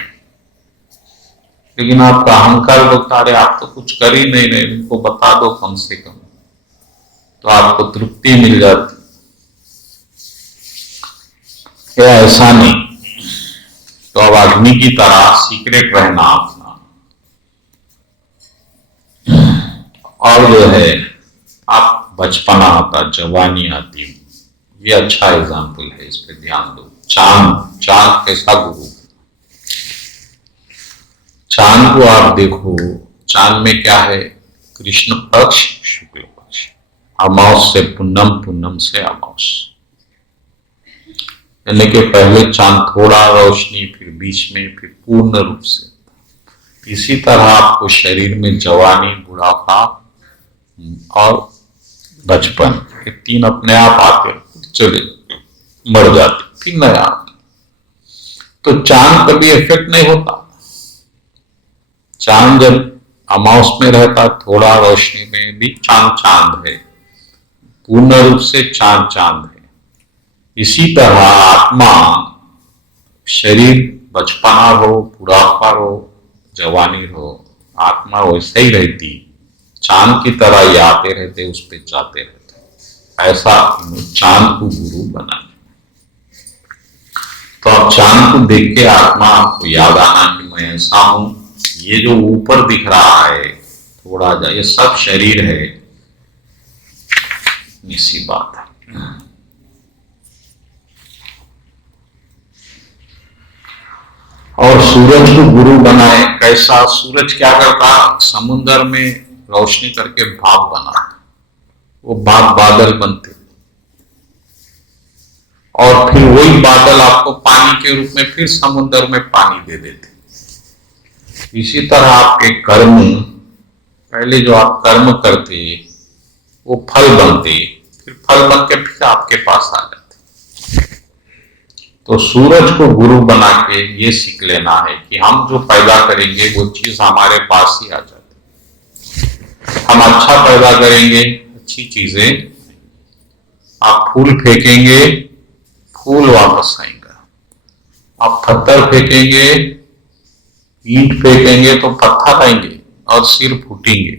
लेकिन आपका अहंकार बोलता रहे आप तो कुछ कर ही नहीं रहे, इनको बता दो कम से कम, तो आपको तृप्ति मिल जाती। क्या ऐसा नहीं? तो अब अग्नि की तरह सीक्रेट रहना अपना। और जो है आप बचपना आता, जवानी आती, ये अच्छा एग्जाम्पल है, इस पे ध्यान दो। चांद कैसा गुरु? चांद को आप देखो, चांद में क्या है? कृष्ण पक्ष, शुक्ल पक्ष, अमावस से पूनम, पूनम से अमावस, यानी कि पहले चांद थोड़ा रोशनी, फिर बीच में, फिर पूर्ण रूप से। इसी तरह आपको शरीर में जवानी, बुढ़ापा और बचपन, ये 3 अपने आप आते चले, मर जाते, फिर नया आते। तो चांद कभी इफेक्ट नहीं होता। चांद जब अमावस में रहता, थोड़ा रोशनी में भी चांद है, पूर्ण रूप से चांद है। इसी तरह आत्मा, शरीर बचपना हो, बुढ़ापा हो, जवानी हो, आत्मा वैसे ही रहती, चांद की तरह ही आते रहते, उस पर जाते रहते। ऐसा चांद को गुरु बना। तो अब चांद को देख के आत्मा आपको याद आना कि मैं ऐसा हूं। ये जो ऊपर दिख रहा है थोड़ा जा, ये सब शरीर है, इसी बात है। और सूरज को गुरु बनाए। कैसा? सूरज क्या करता? समुद्र में रोशनी करके भाप बनाता, वो भाप बादल बनते, और फिर वही बादल आपको पानी के रूप में फिर समुद्र में पानी दे देते। इसी तरह आपके कर्म, पहले जो आप कर्म करते वो फल बनते, फिर फल बन के फिर आपके पास आ जाते। तो सूरज को गुरु बना के ये सीख लेना है कि हम जो पैदा करेंगे वो चीज हमारे पास ही आ जाती। हम अच्छा पैदा करेंगे, अच्छी चीजें, आप फूल फेंकेंगे, फूल वापस आएगा। आप पत्थर फेंकेंगे, ईंट फेंकेंगे तो पत्थर आएंगे और सिर फूटेंगे।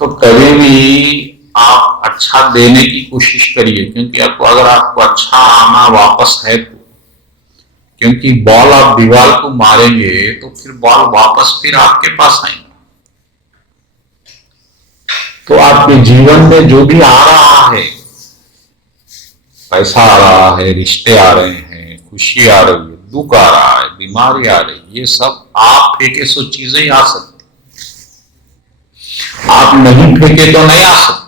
तो कभी भी आप अच्छा देने की कोशिश करिए, क्योंकि आपको अगर आपको अच्छा आना वापस है तो, क्योंकि बॉल आप दीवार को मारेंगे तो फिर बॉल वापस फिर आपके पास आएंगे। तो आपके जीवन में जो भी आ रहा है, पैसा आ रहा है, रिश्ते आ रहे हैं, खुशी आ रही है, दुख आ रहा है, बीमारी आ रही है, ये सब आप फेंके सो चीजें ही आ सकती, आप नहीं फेंके तो नहीं आ सकते।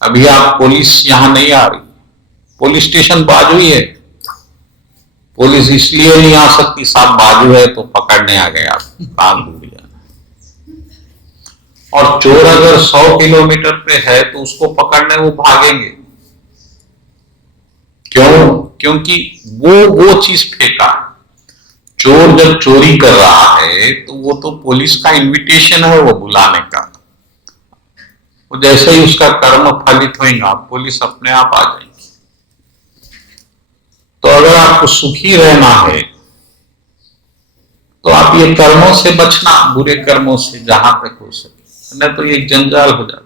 अभी आप पुलिस यहां नहीं आ रही, पुलिस स्टेशन बाजू ही है, पुलिस इसलिए नहीं आ सकती, साहब बाजू है तो पकड़ने आ गए, आप काम दूर जाना। और चोर अगर 100 किलोमीटर पे है तो उसको पकड़ने वो भागेंगे, क्यों? क्योंकि वो चीज फेंका। चोर जब चोरी कर रहा है तो वो तो पुलिस का इनविटेशन है वो बुलाने का, वो जैसे ही उसका कर्म फलित होगा पुलिस अपने आप आ जाएगी। तो अगर आपको सुखी रहना है तो आप ये कर्मों से बचना, बुरे कर्मों से जहां तक हो सके, नहीं तो ये जंजाल हो जाता।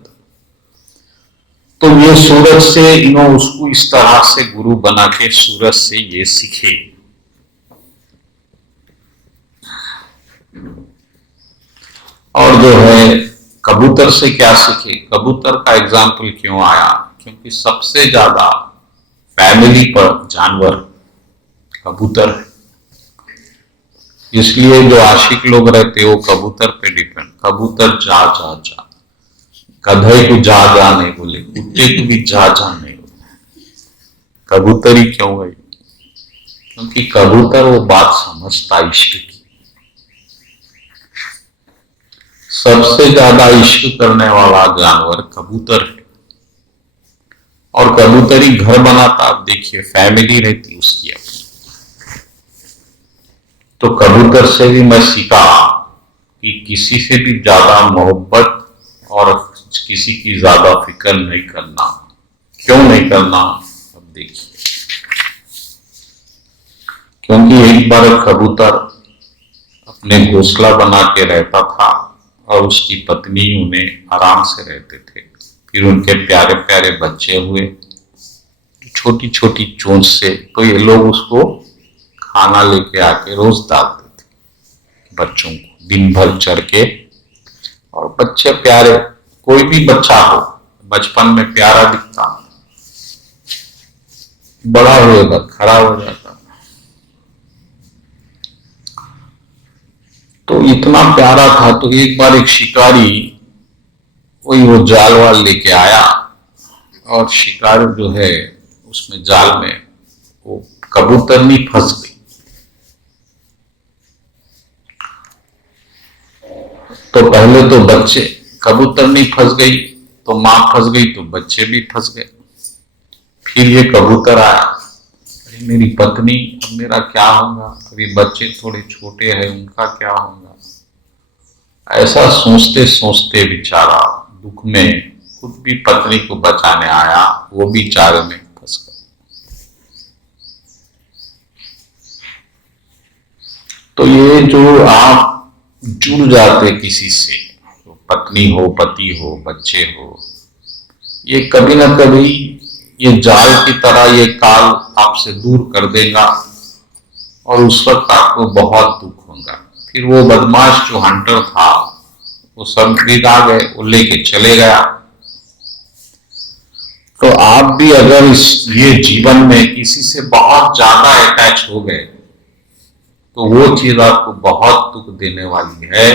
तो ये सूरज से इन्हों उसको इस तरह से गुरु बना के सूरज से ये सीखे। और जो है कबूतर से क्या सीखे? कबूतर का एग्जाम्पल क्यों आया? क्योंकि सबसे ज्यादा फैमिली पर जानवर कबूतर है, इसलिए जो आशिक लोग रहते वो कबूतर पे डिपेंड। कबूतर जा जा जा, गधे को जा जा नहीं बोले, कुत्ते को भी जा जा नहीं बोले, कबूतर ही क्यों गई? क्योंकि कबूतर वो बात समझता इश्क की। सबसे ज्यादा इश्क करने वाला जानवर कबूतर है, और कबूतर ही घर बनाता, आप देखिए फैमिली रहती उसकी अपनी। तो कबूतर से भी मैं सीखा कि किसी से भी ज्यादा मोहब्बत और किसी की ज्यादा फिक्र नहीं करना। क्यों नहीं करना? अब देखिए, क्योंकि एक बार कबूतर अपने घोंसला बना के रहता था और उसकी पत्नी उन्हें आराम से रहते थे। फिर उनके प्यारे प्यारे बच्चे हुए छोटी छोटी चोंच से, तो ये लोग उसको खाना लेके आके रोज डालते थे बच्चों को, दिन भर चर के। और बच्चे प्यारे, कोई भी बच्चा हो बचपन में प्यारा दिखता, बड़ा होगा खराब हो जाता। तो इतना प्यारा था, तो एक बार एक शिकारी वही वो जाल वाल लेके आया, और शिकार जो है उसमें जाल में वो कबूतरनी फंस गई। तो पहले तो बच्चे, कबूतरनी फंस गई तो मां फंस गई तो बच्चे भी फंस गए। फिर ये कबूतर आया, अरे मेरी पत्नी, अब मेरा क्या होगा? अभी बच्चे थोड़े छोटे हैं, उनका क्या होगा? ऐसा सोचते सोचते बेचारा दुख में खुद भी पत्नी को बचाने आया, वो भी जाल में फंस गया। तो ये जो आप जुड़ जाते किसी से, तो पत्नी हो, पति हो, बच्चे हो, ये कभी ना कभी ये जाल की तरह ये काल आपसे दूर कर देगा, और उस वक्त आपको बहुत दुख होगा। फिर वो बदमाश जो हंटर था वो सब खरीद आ गए, वो लेके चले गया। तो आप भी अगर ये जीवन में किसी से बहुत ज्यादा अटैच हो गए तो वो चीज आपको बहुत दुख देने वाली है,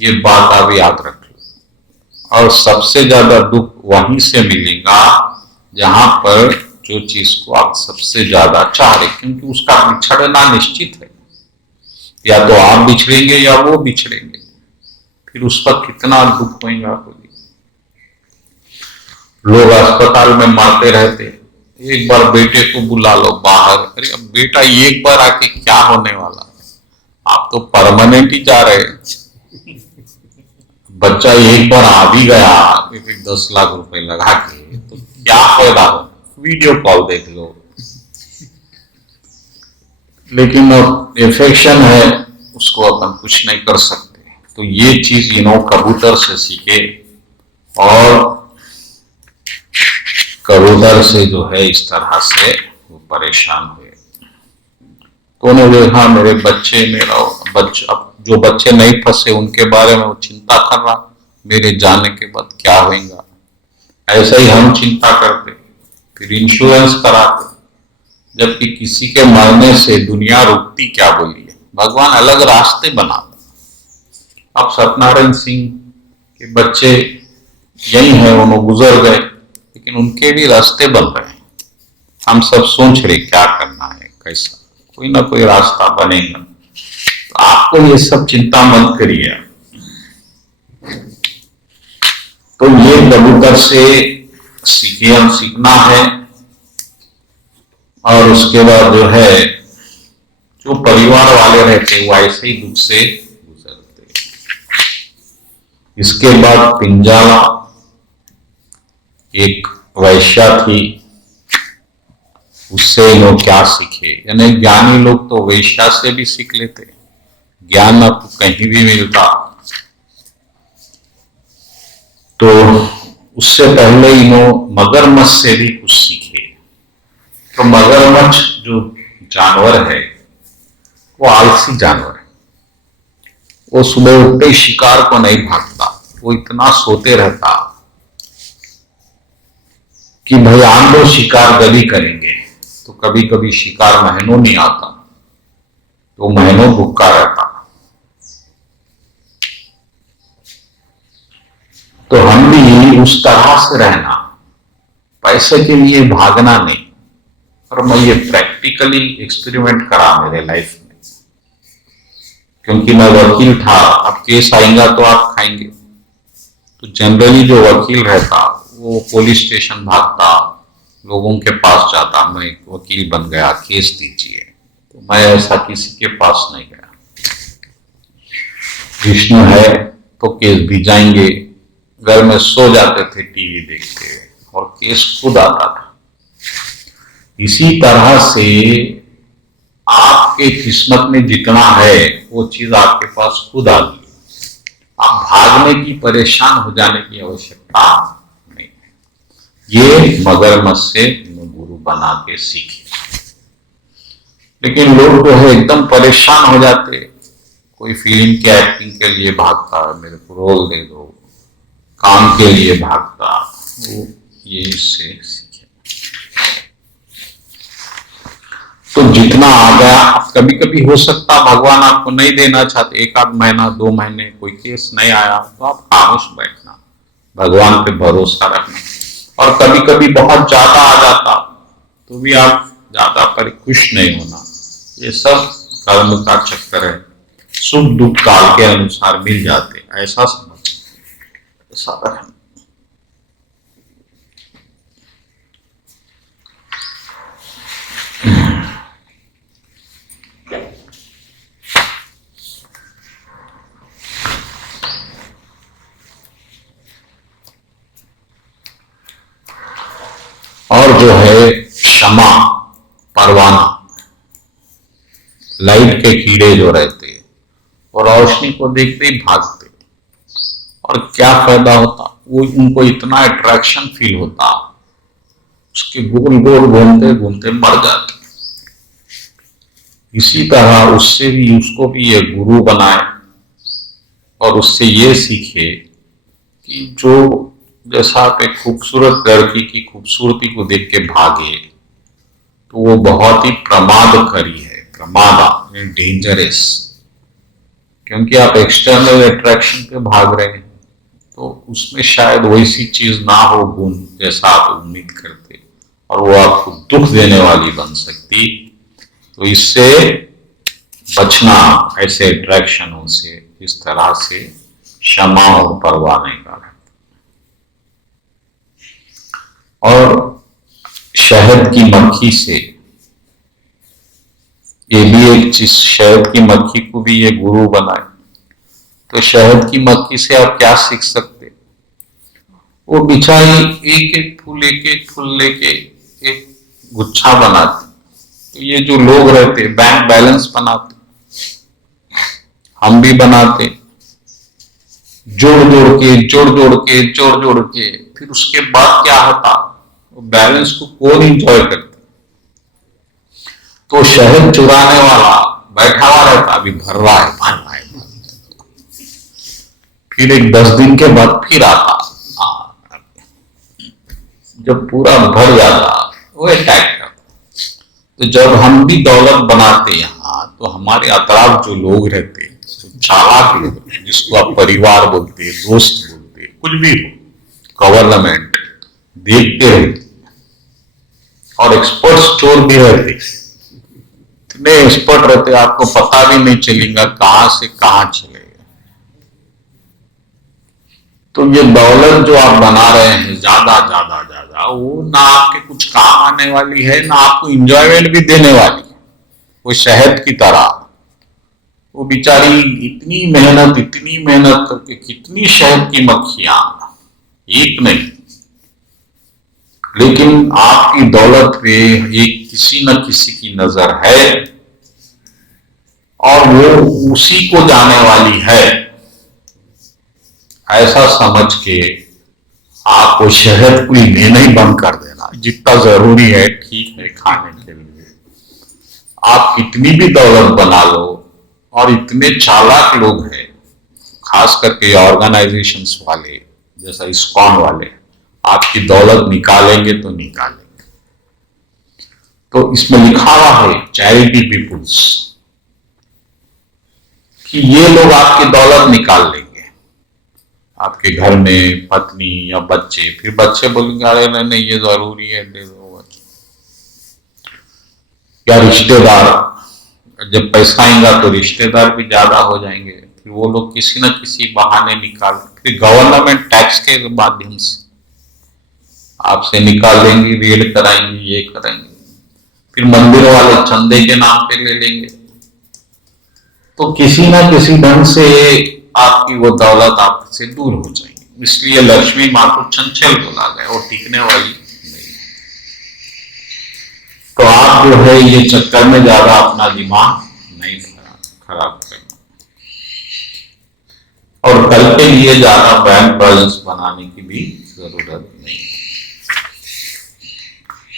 ये बात आप याद रख लो। और सबसे ज्यादा दुख वहीं से मिलेगा जहां पर जो चीज को आप सबसे ज्यादा चाह रहे, क्योंकि उसका बिछड़ना निश्चित है। या तो आप बिछड़ेंगे या वो बिछड़ेंगे, फिर उस पर कितना दुख होगा आपको। लोग अस्पताल में मरते रहते, एक बार बेटे को बुला लो बाहर, अरे अब बेटा एक बार आके क्या होने वाला है, आप तो परमानेंट ही जा रहे। बच्चा एक बार आ भी गया 10 लाख रुपए लगा के, तो क्या फायदा हो? वीडियो कॉल देख लो, लेकिन इन्फेक्शन है, उसको अपन कुछ नहीं कर सकते। तो ये चीज कबूतर से सीखे, और कबूतर से जो है इस तरह से वो परेशान हुए। तो उन्हें देखा मेरे बच्चे, अब जो बच्चे नहीं फंसे उनके बारे में वो चिंता कर रहा, मेरे जाने के बाद क्या होगा। ऐसा ही हम चिंता करते, फिर इंश्योरेंस कराते, जबकि किसी के मरने से दुनिया रुकती क्या बोलिए। भगवान अलग रास्ते बनाता। अब सत्यनारायण सिंह के बच्चे यही है, उन्होंने गुजर गए, लेकिन उनके भी रास्ते बन रहे हैं। हम सब सोच रहे क्या करना है, कैसा, कोई ना कोई रास्ता बनेगा। तो आपको ये सब चिंता मत करिए। तो ये कबूतर से सीखना है, और उसके बाद जो है जो परिवार वाले रहते वो ऐसे ही दुख से गुजरते। इसके बाद पिंजाला एक वैश्या थी, उससे लोग क्या सीखे। यानी ज्ञानी लोग तो वैश्या से भी सीख लेते, ज्ञान आपको कहीं भी मिलता। तो उससे पहले मगरमच्छ से भी कुछ सीखे। तो मगरमच्छ जो जानवर है वो आलसी जानवर है। वो सुबह उठते ही शिकार को नहीं भागता, वो इतना सोते रहता कि भाई आम लोग शिकार कभी करेंगे। तो कभी कभी शिकार महीनों नहीं आता, तो महीनों भूखा रहता। तो हम भी उस तरह से रहना, पैसे के लिए भागना नहीं। और मैं ये प्रैक्टिकली एक्सपेरिमेंट करा मेरे लाइफ में, क्योंकि मैं वकील था। अब केस आएगा तो आप खाएंगे। तो जनरली जो वकील रहता वो पुलिस स्टेशन भागता, लोगों के पास जाता, मैं वकील बन गया, केस दीजिए। तो मैं ऐसा किसी के पास नहीं गया। विष्णु है तो केस भी जाएंगे। घर में सो जाते थे टीवी देखते, और केस खुद आता था। इसी तरह से आपके किस्मत में जितना है वो चीज आपके पास खुद आ गई। आप भागने की, परेशान हो जाने की आवश्यकता नहीं है। ये मगरमच्छ से गुरु बना के सीखे। लेकिन लोग जो है एकदम परेशान हो जाते, कोई फिल्म के एक्टिंग के लिए भागता, मेरे को रोल दे दो, काम के लिए भागता, वो ये इससे सीखे। तो जितना आ गया, कभी कभी हो सकता भगवान आपको नहीं देना चाहते, 1 आध महीना 2 महीने कोई केस नहीं आया, तो आप खामोश बैठना, भगवान पे भरोसा रखना। और कभी कभी बहुत ज्यादा आ जाता तो भी आप ज्यादा पर खुश नहीं होना। ये सब कर्म का चक्कर है, सुख दुख काल के अनुसार मिल जाते, ऐसा समझ, ऐसा रखना। और जो है क्षमा, परवाना, लाइट के कीड़े जो रहते और रोशनी को देखते ही भागते, और क्या फायदा होता, वो उनको इतना अट्रैक्शन फील होता, उसके गोल गोल घूमते घूमते मर जाते। इसी तरह उससे भी, उसको भी ये गुरु बनाए, और उससे ये सीखे कि जो जैसा आप एक खूबसूरत लड़की की खूबसूरती को देख के भागे, तो वो बहुत ही प्रमादकारी है, प्रमादा, डेंजरस। क्योंकि आप एक्सटर्नल अट्रैक्शन पे भाग रहे हैं, तो उसमें शायद वैसी चीज ना हो, गुण जैसा आप उम्मीद करते, और वो आपको दुख देने वाली बन सकती। तो इससे बचना, ऐसे अट्रैक्शनों से, इस तरह से क्षमा और परवाह नहीं करना। और शहद की मक्खी से, ये भी एक चीज, शहद की मक्खी को भी ये गुरु बनाए। तो शहद की मक्खी से आप क्या सीख सकते? वो बिचारी एक एक फूल लेके एक गुच्छा बनाती, तो ये जो लोग रहते बैंक बैलेंस बनाते, हम भी बनाते, जोड़ जोड़ के फिर उसके बाद क्या होता, बैलेंस को कौन इंजॉय करता? तो शहद चुराने वाला बैठा हुआ रहता, अभी भर रहा है। फिर एक 10 दिन के बाद फिर आता, जब पूरा भर जाता वो अटैक करता। तो जब हम भी दौलत बनाते यहाँ, तो हमारे अतराफ जो लोग रहते, चालाक लोग, जिसको आप परिवार बोलते, दोस्त बोलते, कुछ भी हो, गवर्नमेंट देखते रहते, और एक्सपर्ट्स चोर भी रहते, इतने एक्सपर्ट रहते आपको पता भी नहीं चलेगा कहां से कहां चलेगा। तो ये दौलत जो आप बना रहे हैं ज्यादा ज्यादा ज्यादा, वो ना आपके कुछ काम आने वाली है, ना आपको इंजॉयमेंट भी देने वाली है। वो शहद की तरह, वो बेचारी इतनी मेहनत करके कितनी शहद की मक्खियां, एक नहीं, लेकिन आपकी दौलत पे एक किसी न किसी की नजर है, और वो उसी को जाने वाली है, ऐसा समझ के आपको शहद कोई लेना ही बंद कर देना। जितना जरूरी है ठीक है खाने के लिए, आप कितनी भी दौलत बना लो, और इतने चालाक लोग हैं, खास करके ऑर्गेनाइजेशंस वाले जैसा इस्कॉन वाले, आपकी दौलत निकालेंगे तो निकालेंगे। तो इसमें लिखा हुआ है चैरिटी पीपुल्स, कि ये लोग आपकी दौलत निकाल लेंगे। आपके घर में पत्नी या बच्चे, फिर बच्चे बोलेंगे अरे नहीं ये जरूरी है दे दो, या रिश्तेदार, जब पैसा आएगा तो रिश्तेदार भी ज्यादा हो जाएंगे, फिर वो लोग किसी न किसी बहाने निकाल, फिर गवर्नमेंट टैक्स के माध्यम से आपसे निकाल लेंगे, रेड कराएंगे, ये करेंगे, फिर मंदिर वाले चंदे के नाम पे ले लेंगे। तो किसी न किसी ढंग से आपकी वो दौलत आपसे दूर हो जाएगी। इसलिए लक्ष्मी माँ को चंचल बोला गया, और टिकने वाली नहीं। तो आप जो है ये चक्कर में ज्यादा अपना दिमाग नहीं खराब करना, और कल के लिए ज्यादा बैंक बैलेंस बनाने की भी जरूरत नहीं।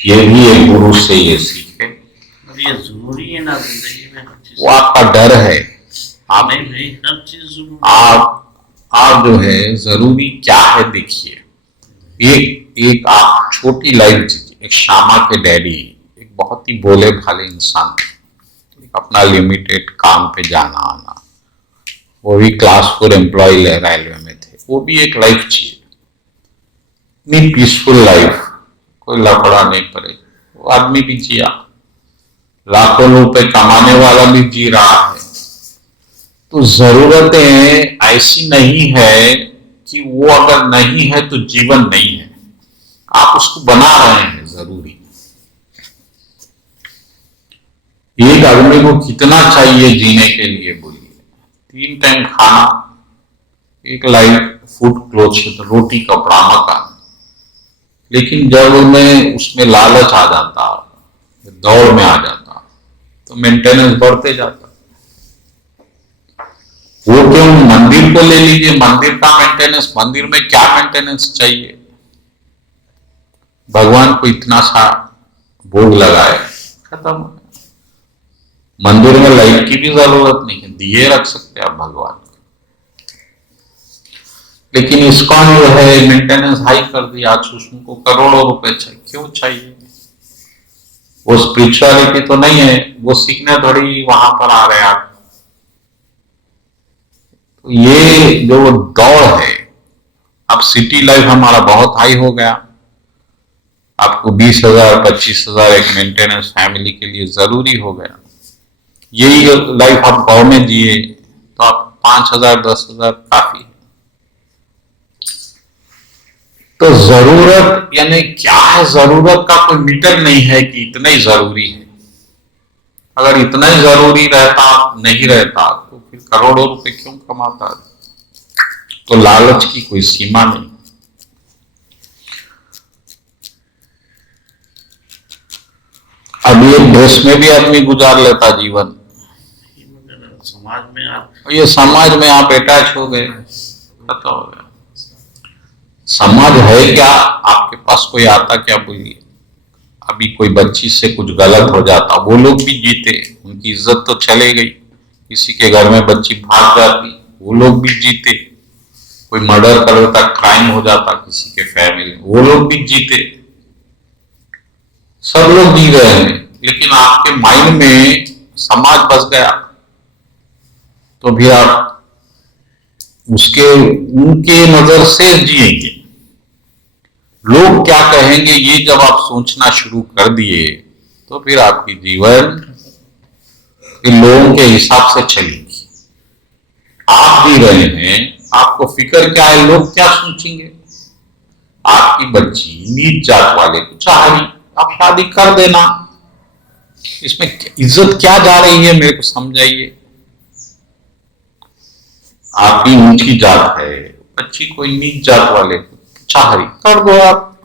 ये भी एक गुरु से ये सीखे, ये जरूरी है ना जिंदगी में, वो आपका डर है। आप नहीं हर चीज आप जो है जरूरी क्या है देखिए, एक आप छोटी लाइफ जीजिए। एक श्यामा के डैडी एक बहुत ही भोले भाले इंसान थे, अपना लिमिटेड काम पे जाना आना, वो भी क्लास 4 एम्प्लॉय रेलवे में थे, वो भी एक लाइफ चाहिए, इतनी पीसफुल लाइफ, कोई लफड़ा नहीं पड़े, वो आदमी भी जिया, लाखों रुपए कमाने वाला भी जी रहा है। तो जरूरतें ऐसी नहीं है कि वो अगर नहीं है तो जीवन नहीं है, आप उसको बना रहे हैं जरूरी। एक आदमी को कितना चाहिए जीने के लिए बोलिए? 3 टाइम खाना, एक लाइफ, फूड क्लोथ, रोटी कपड़ा मकान। लेकिन जब उन्हें उसमें लालच आ जाता, दौड़ में आ जाता, तो मेंटेनेंस बढ़ते जाता। वो क्यों मंदिर को ले लीजिए, मंदिर का मेंटेनेंस, मंदिर में क्या मेंटेनेंस चाहिए? भगवान को इतना सा भोग लगाए, खत्म। मंदिर में लाइट की भी जरूरत नहीं है, दिए रख सकते आप भगवान को। लेकिन इस्कॉन जो है मेंटेनेंस हाई कर दिया, आज उसको करोड़ों रुपए चाहिए। क्यों चाहिए? वो स्पिरिचुअलिटी तो नहीं है, वो सीखने थोड़ी वहां पर आ रहे आप। तो ये जो दौड़ है, अब सिटी लाइफ हमारा बहुत हाई हो गया, आपको 20,000 25,000 एक मेंटेनेंस फैमिली के लिए जरूरी हो गया। यही लाइफ आप गांव में जिए तो आप 5,000 10,000 काफी है। तो जरूरत यानी क्या है? जरूरत का कोई मीटर नहीं है कि इतना ही जरूरी है। अगर इतना ही जरूरी रहता नहीं रहता तो फिर करोड़ों रुपए क्यों कमाता? तो लालच की कोई सीमा नहीं। अब ये देश में भी आदमी गुजार लेता जीवन, मगर समाज में आप और ये समाज में आप अटैच हो गए, खत्म हो गया। समाज है क्या? आपके पास कोई आता क्या? बोलिए, अभी कोई बच्ची से कुछ गलत हो जाता, वो लोग भी जीते, उनकी इज्जत तो चले गई। किसी के घर में बच्ची भाग जाती, वो लोग भी जीते। कोई मर्डर कर देता, क्राइम हो जाता किसी के फैमिली में, वो लोग भी जीते। सब लोग जी रहे हैं, लेकिन आपके माइंड में समाज बस गया, तो फिर आप उसके उनके नजर से जिएंगे। लोग क्या कहेंगे ये जब आप सोचना शुरू कर दिए, तो फिर आपकी जीवन फिर लोगों के हिसाब से चलेगी। आप जी रहे हैं, आपको फिक्र क्या है लोग क्या सोचेंगे? आपकी बच्ची नीच जात वाले को चाह रही, आप शादी कर देना, इसमें इज्जत क्या जा रही है? मेरे को समझाइए। आपकी ऊंची जात है, बच्ची कोई नीच जात वाले को चाह रही, कर दो। आप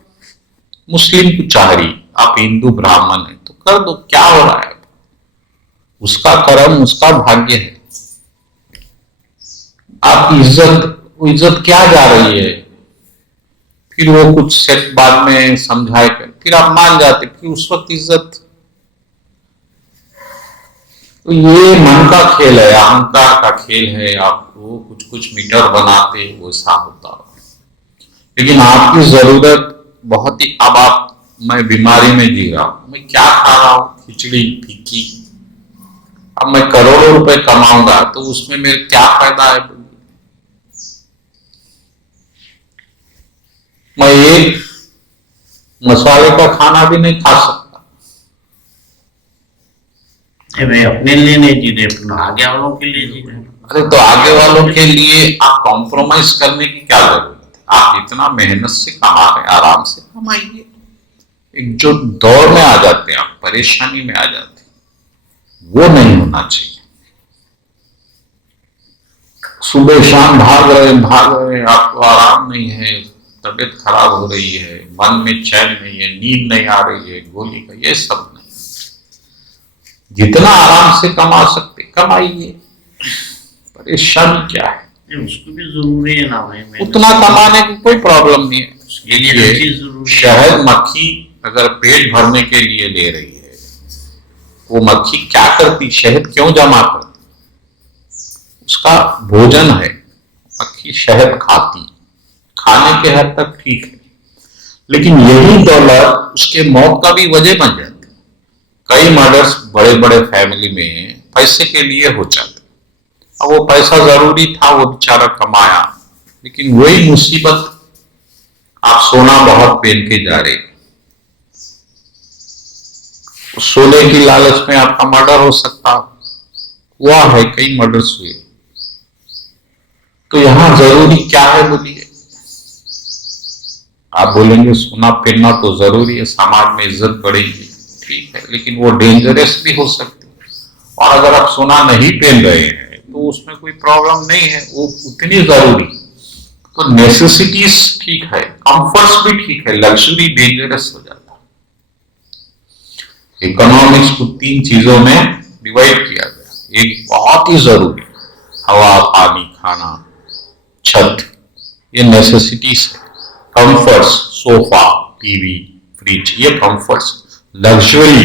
मुस्लिम को चाह रही, आप हिंदू ब्राह्मण है तो कर दो, क्या हो रहा है? उसका कर्म, उसका भाग्य है। आपकी इज्जत क्या जा रही है? फिर वो कुछ सेट बाद में समझाए कर, फिर आप मान जाते, फिर उस वक्त इज्जत। तो ये मन का खेल है, अहंकार का खेल है। आपको कुछ कुछ मीटर बनाते वैसा होता। लेकिन आपकी जरूरत बहुत ही, अब आप, मैं बीमारी में जी रहा हूं, मैं क्या खा रहा हूं? खिचड़ी फीकी। अब मैं करोड़ों रुपए कमाऊंगा तो उसमें मेरे क्या फायदा है? मैं एक मसाले का खाना भी नहीं खा सकता। वे अपने लिए नहीं जी रहे, अपने आगे वालों के लिए जी रहे। अरे तो आगे वालों के लिए आप कॉम्प्रोमाइज करने की क्या जरूरत है? आप इतना मेहनत से कमा रहे, आराम से कमाइए। एक जो दौर में आ जाते हैं आप, परेशानी में आ जाते हैं, वो नहीं होना चाहिए। सुबह शाम भाग रहे, आपको आराम नहीं है, तबीयत खराब हो रही है, मन में चैन नहीं है, नींद नहीं आ रही है, गोली का, ये सब नहीं। जितना आराम से कमा सकते कमाइए, परेशानी क्या है? उसको भी जरूरी है ना भाई, उतना कमाने की कोई प्रॉब्लम नहीं है। उसके लिए हर चीज जरूरी है। शहद मक्खी अगर पेट भरने के लिए ले रही है, वो मक्खी क्या करती? शहद क्यों जमा करती? उसका भोजन है, मक्खी शहद खाती, खाने के हद तक ठीक है। लेकिन यही दौलत उसके मौत का भी वजह बन जाती। कई मर्डर्स बड़े बड़े फैमिली में पैसे के लिए हो जाते। अब वो पैसा जरूरी था, वो बेचारा कमाया, लेकिन वही मुसीबत, आप सोना बहुत पहन के जा रहे, सोने की लालच में आपका मर्डर हो सकता हुआ है, कई मर्डर्स हुए। तो यहां जरूरी क्या है बोलिए? आप बोलेंगे सोना पहनना तो जरूरी है, समाज में इज्जत बढ़ेगी, ठीक है, लेकिन वो डेंजरस भी हो सकती है। और अगर आप सोना नहीं पहन रहे हैं तो उसमें कोई प्रॉब्लम नहीं है, वो उतनी जरूरी। तो नेसेसिटीज ठीक है, कंफर्ट्स भी ठीक है, लग्जरी डेंजरस हो जाता है। इकोनॉमिक्स को 3 चीजों में डिवाइड किया गया। एक बहुत ही जरूरी, हवा, पानी, खाना, छत, ये नेसेसिटीज है। कंफर्ट्स, सोफा, टीवी, फ्रिज, ये comforts. Luxury,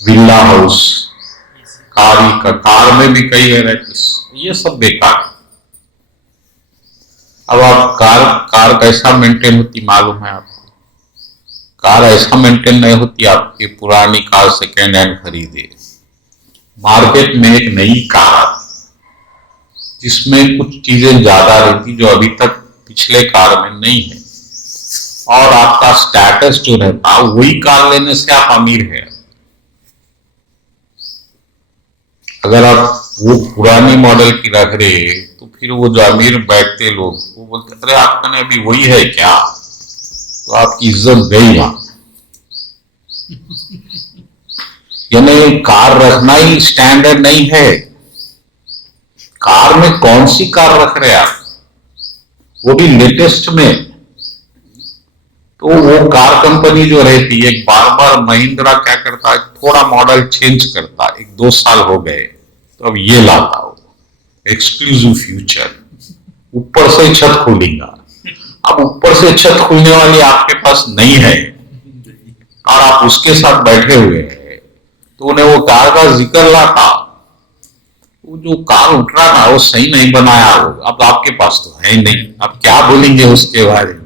villa house, car में भी कई वेराइटीज, ये सब बेकार है। अब आप कार कैसा मेंटेन होती मालूम है आपको? कार ऐसा मेंटेन नहीं होती। आपकी पुरानी कार सेकेंड हैंड खरीदे, मार्केट में एक नई कार आती जिसमें कुछ चीजें ज्यादा रहती जो अभी तक पिछले कार में नहीं है, और आपका स्टेटस जो रहता वही कार लेने से आप अमीर है। अगर आप वो पुरानी मॉडल की रख रहे, तो फिर वो जो अमीर बैठते लोग वो बोलते, अरे आपका ने अभी वही है क्या? तो आपकी इज्जत गई वहां। यानी कार रखना ही स्टैंडर्ड नहीं है। कार में कौन सी कार रख रहे आप, वो भी लेटेस्ट में? तो वो कार कंपनी जो रहती है बार बार महिंद्रा क्या करता है, थोड़ा मॉडल चेंज करता है। 1-2 साल हो गए तो अब ये लाता हो एक्सक्लूसिव फ्यूचर, ऊपर से छत खुलेगा। अब ऊपर से छत खुलने वाली आपके पास नहीं है और आप उसके साथ बैठे हुए हैं, तो उन्हें वो कार का जिक्र लाता, वो जो कार उठ रहा था वो सही नहीं बनाया हो, अब आपके पास तो है नहीं, अब क्या बोलेंगे उसके बारे में।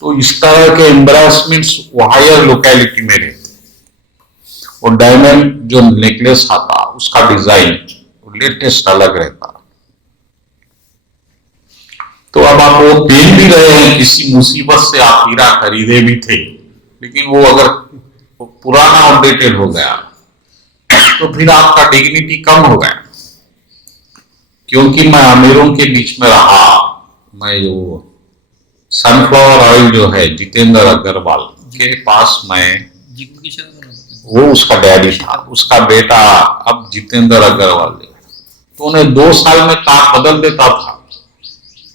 तो इस तरह के एम्बेरसमेंट्स हायर लोकेलिटी में रहते। और डायमंड जो नेकलेस आता उसका डिजाइन लेटेस्ट अलग रहता। तो अब आप वो पेन भी रहे हैं, किसी मुसीबत से आप हीरा खरीदे भी थे, लेकिन वो अगर पुराना अपडेटेड हो गया तो फिर आपका डिग्निटी कम हो गया। क्योंकि मैं अमीरों के बीच में रहा, मैं जो सनफ्लावर ऑयल जो है जितेंद्र अग्रवाल के पास मैं, वो उसका डैडी था, उसका बेटा अब जितेंद्र अग्रवाल है, तो उन्हें 2 साल में कार बदल देता था।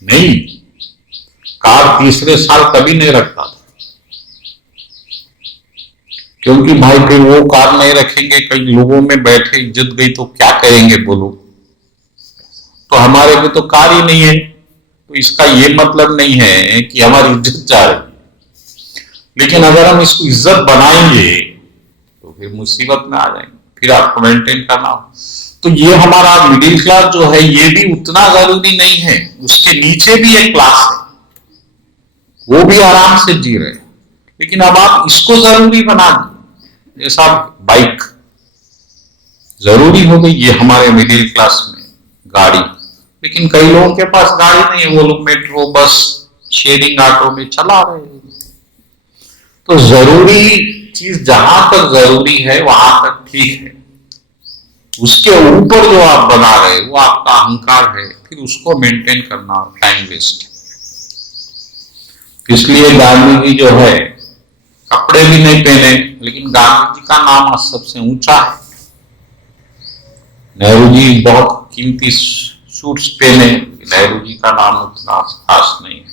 नहीं, कार तीसरे साल कभी नहीं रखता था, क्योंकि भाई फिर वो कार नहीं रखेंगे, कई लोगों में बैठे इज्जत गई तो क्या करेंगे बोलो। तो हमारे में तो कार ही नहीं है, तो इसका ये मतलब नहीं है कि हमारी इज्जत जा रही है, लेकिन अगर हम इसको इज्जत बनाएंगे तो फिर मुसीबत में आ जाएंगे, फिर आपको मेंटेन करना हो। तो ये हमारा मिडिल क्लास जो है ये भी उतना जरूरी नहीं है, उसके नीचे भी एक क्लास है, वो भी आराम से जी रहे, लेकिन अब आप इसको जरूरी बना दिए। जैसा बाइक जरूरी हो गई, ये हमारे मिडिल क्लास में गाड़ी, लेकिन कई लोगों के पास गाड़ी नहीं है, वो लोग मेट्रो बस शेयरिंग ऑटो में चला रहे हैं। तो जरूरी चीज जहां तक जरूरी है वहां तक ठीक है, उसके ऊपर जो आप बना रहे वो आपका अहंकार है, फिर उसको मेंटेन करना टाइम वेस्ट है। इसलिए गांधी जी जो है कपड़े भी नहीं पहने, लेकिन गांधी जी का नाम सबसे ऊंचा है। नेहरू जी बहुत कीमती सूट्स पहने, नेहरू जी का नाम उतना खास नहीं है।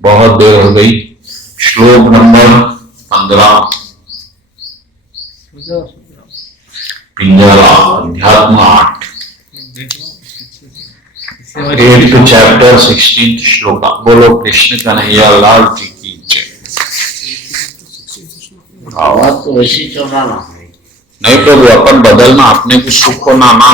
बहुत देर हो गई। श्लोक नंबर 15, पिंजरा अध्यात्म 8, 8 चैप्टर 16 श्लोका। बोलो कृष्ण कन्हैया लाल जी की जय। आवाज तो वैसी चल रहा ना, नहीं प्रभु, अपन बदलना, अपने को सुख होना ना।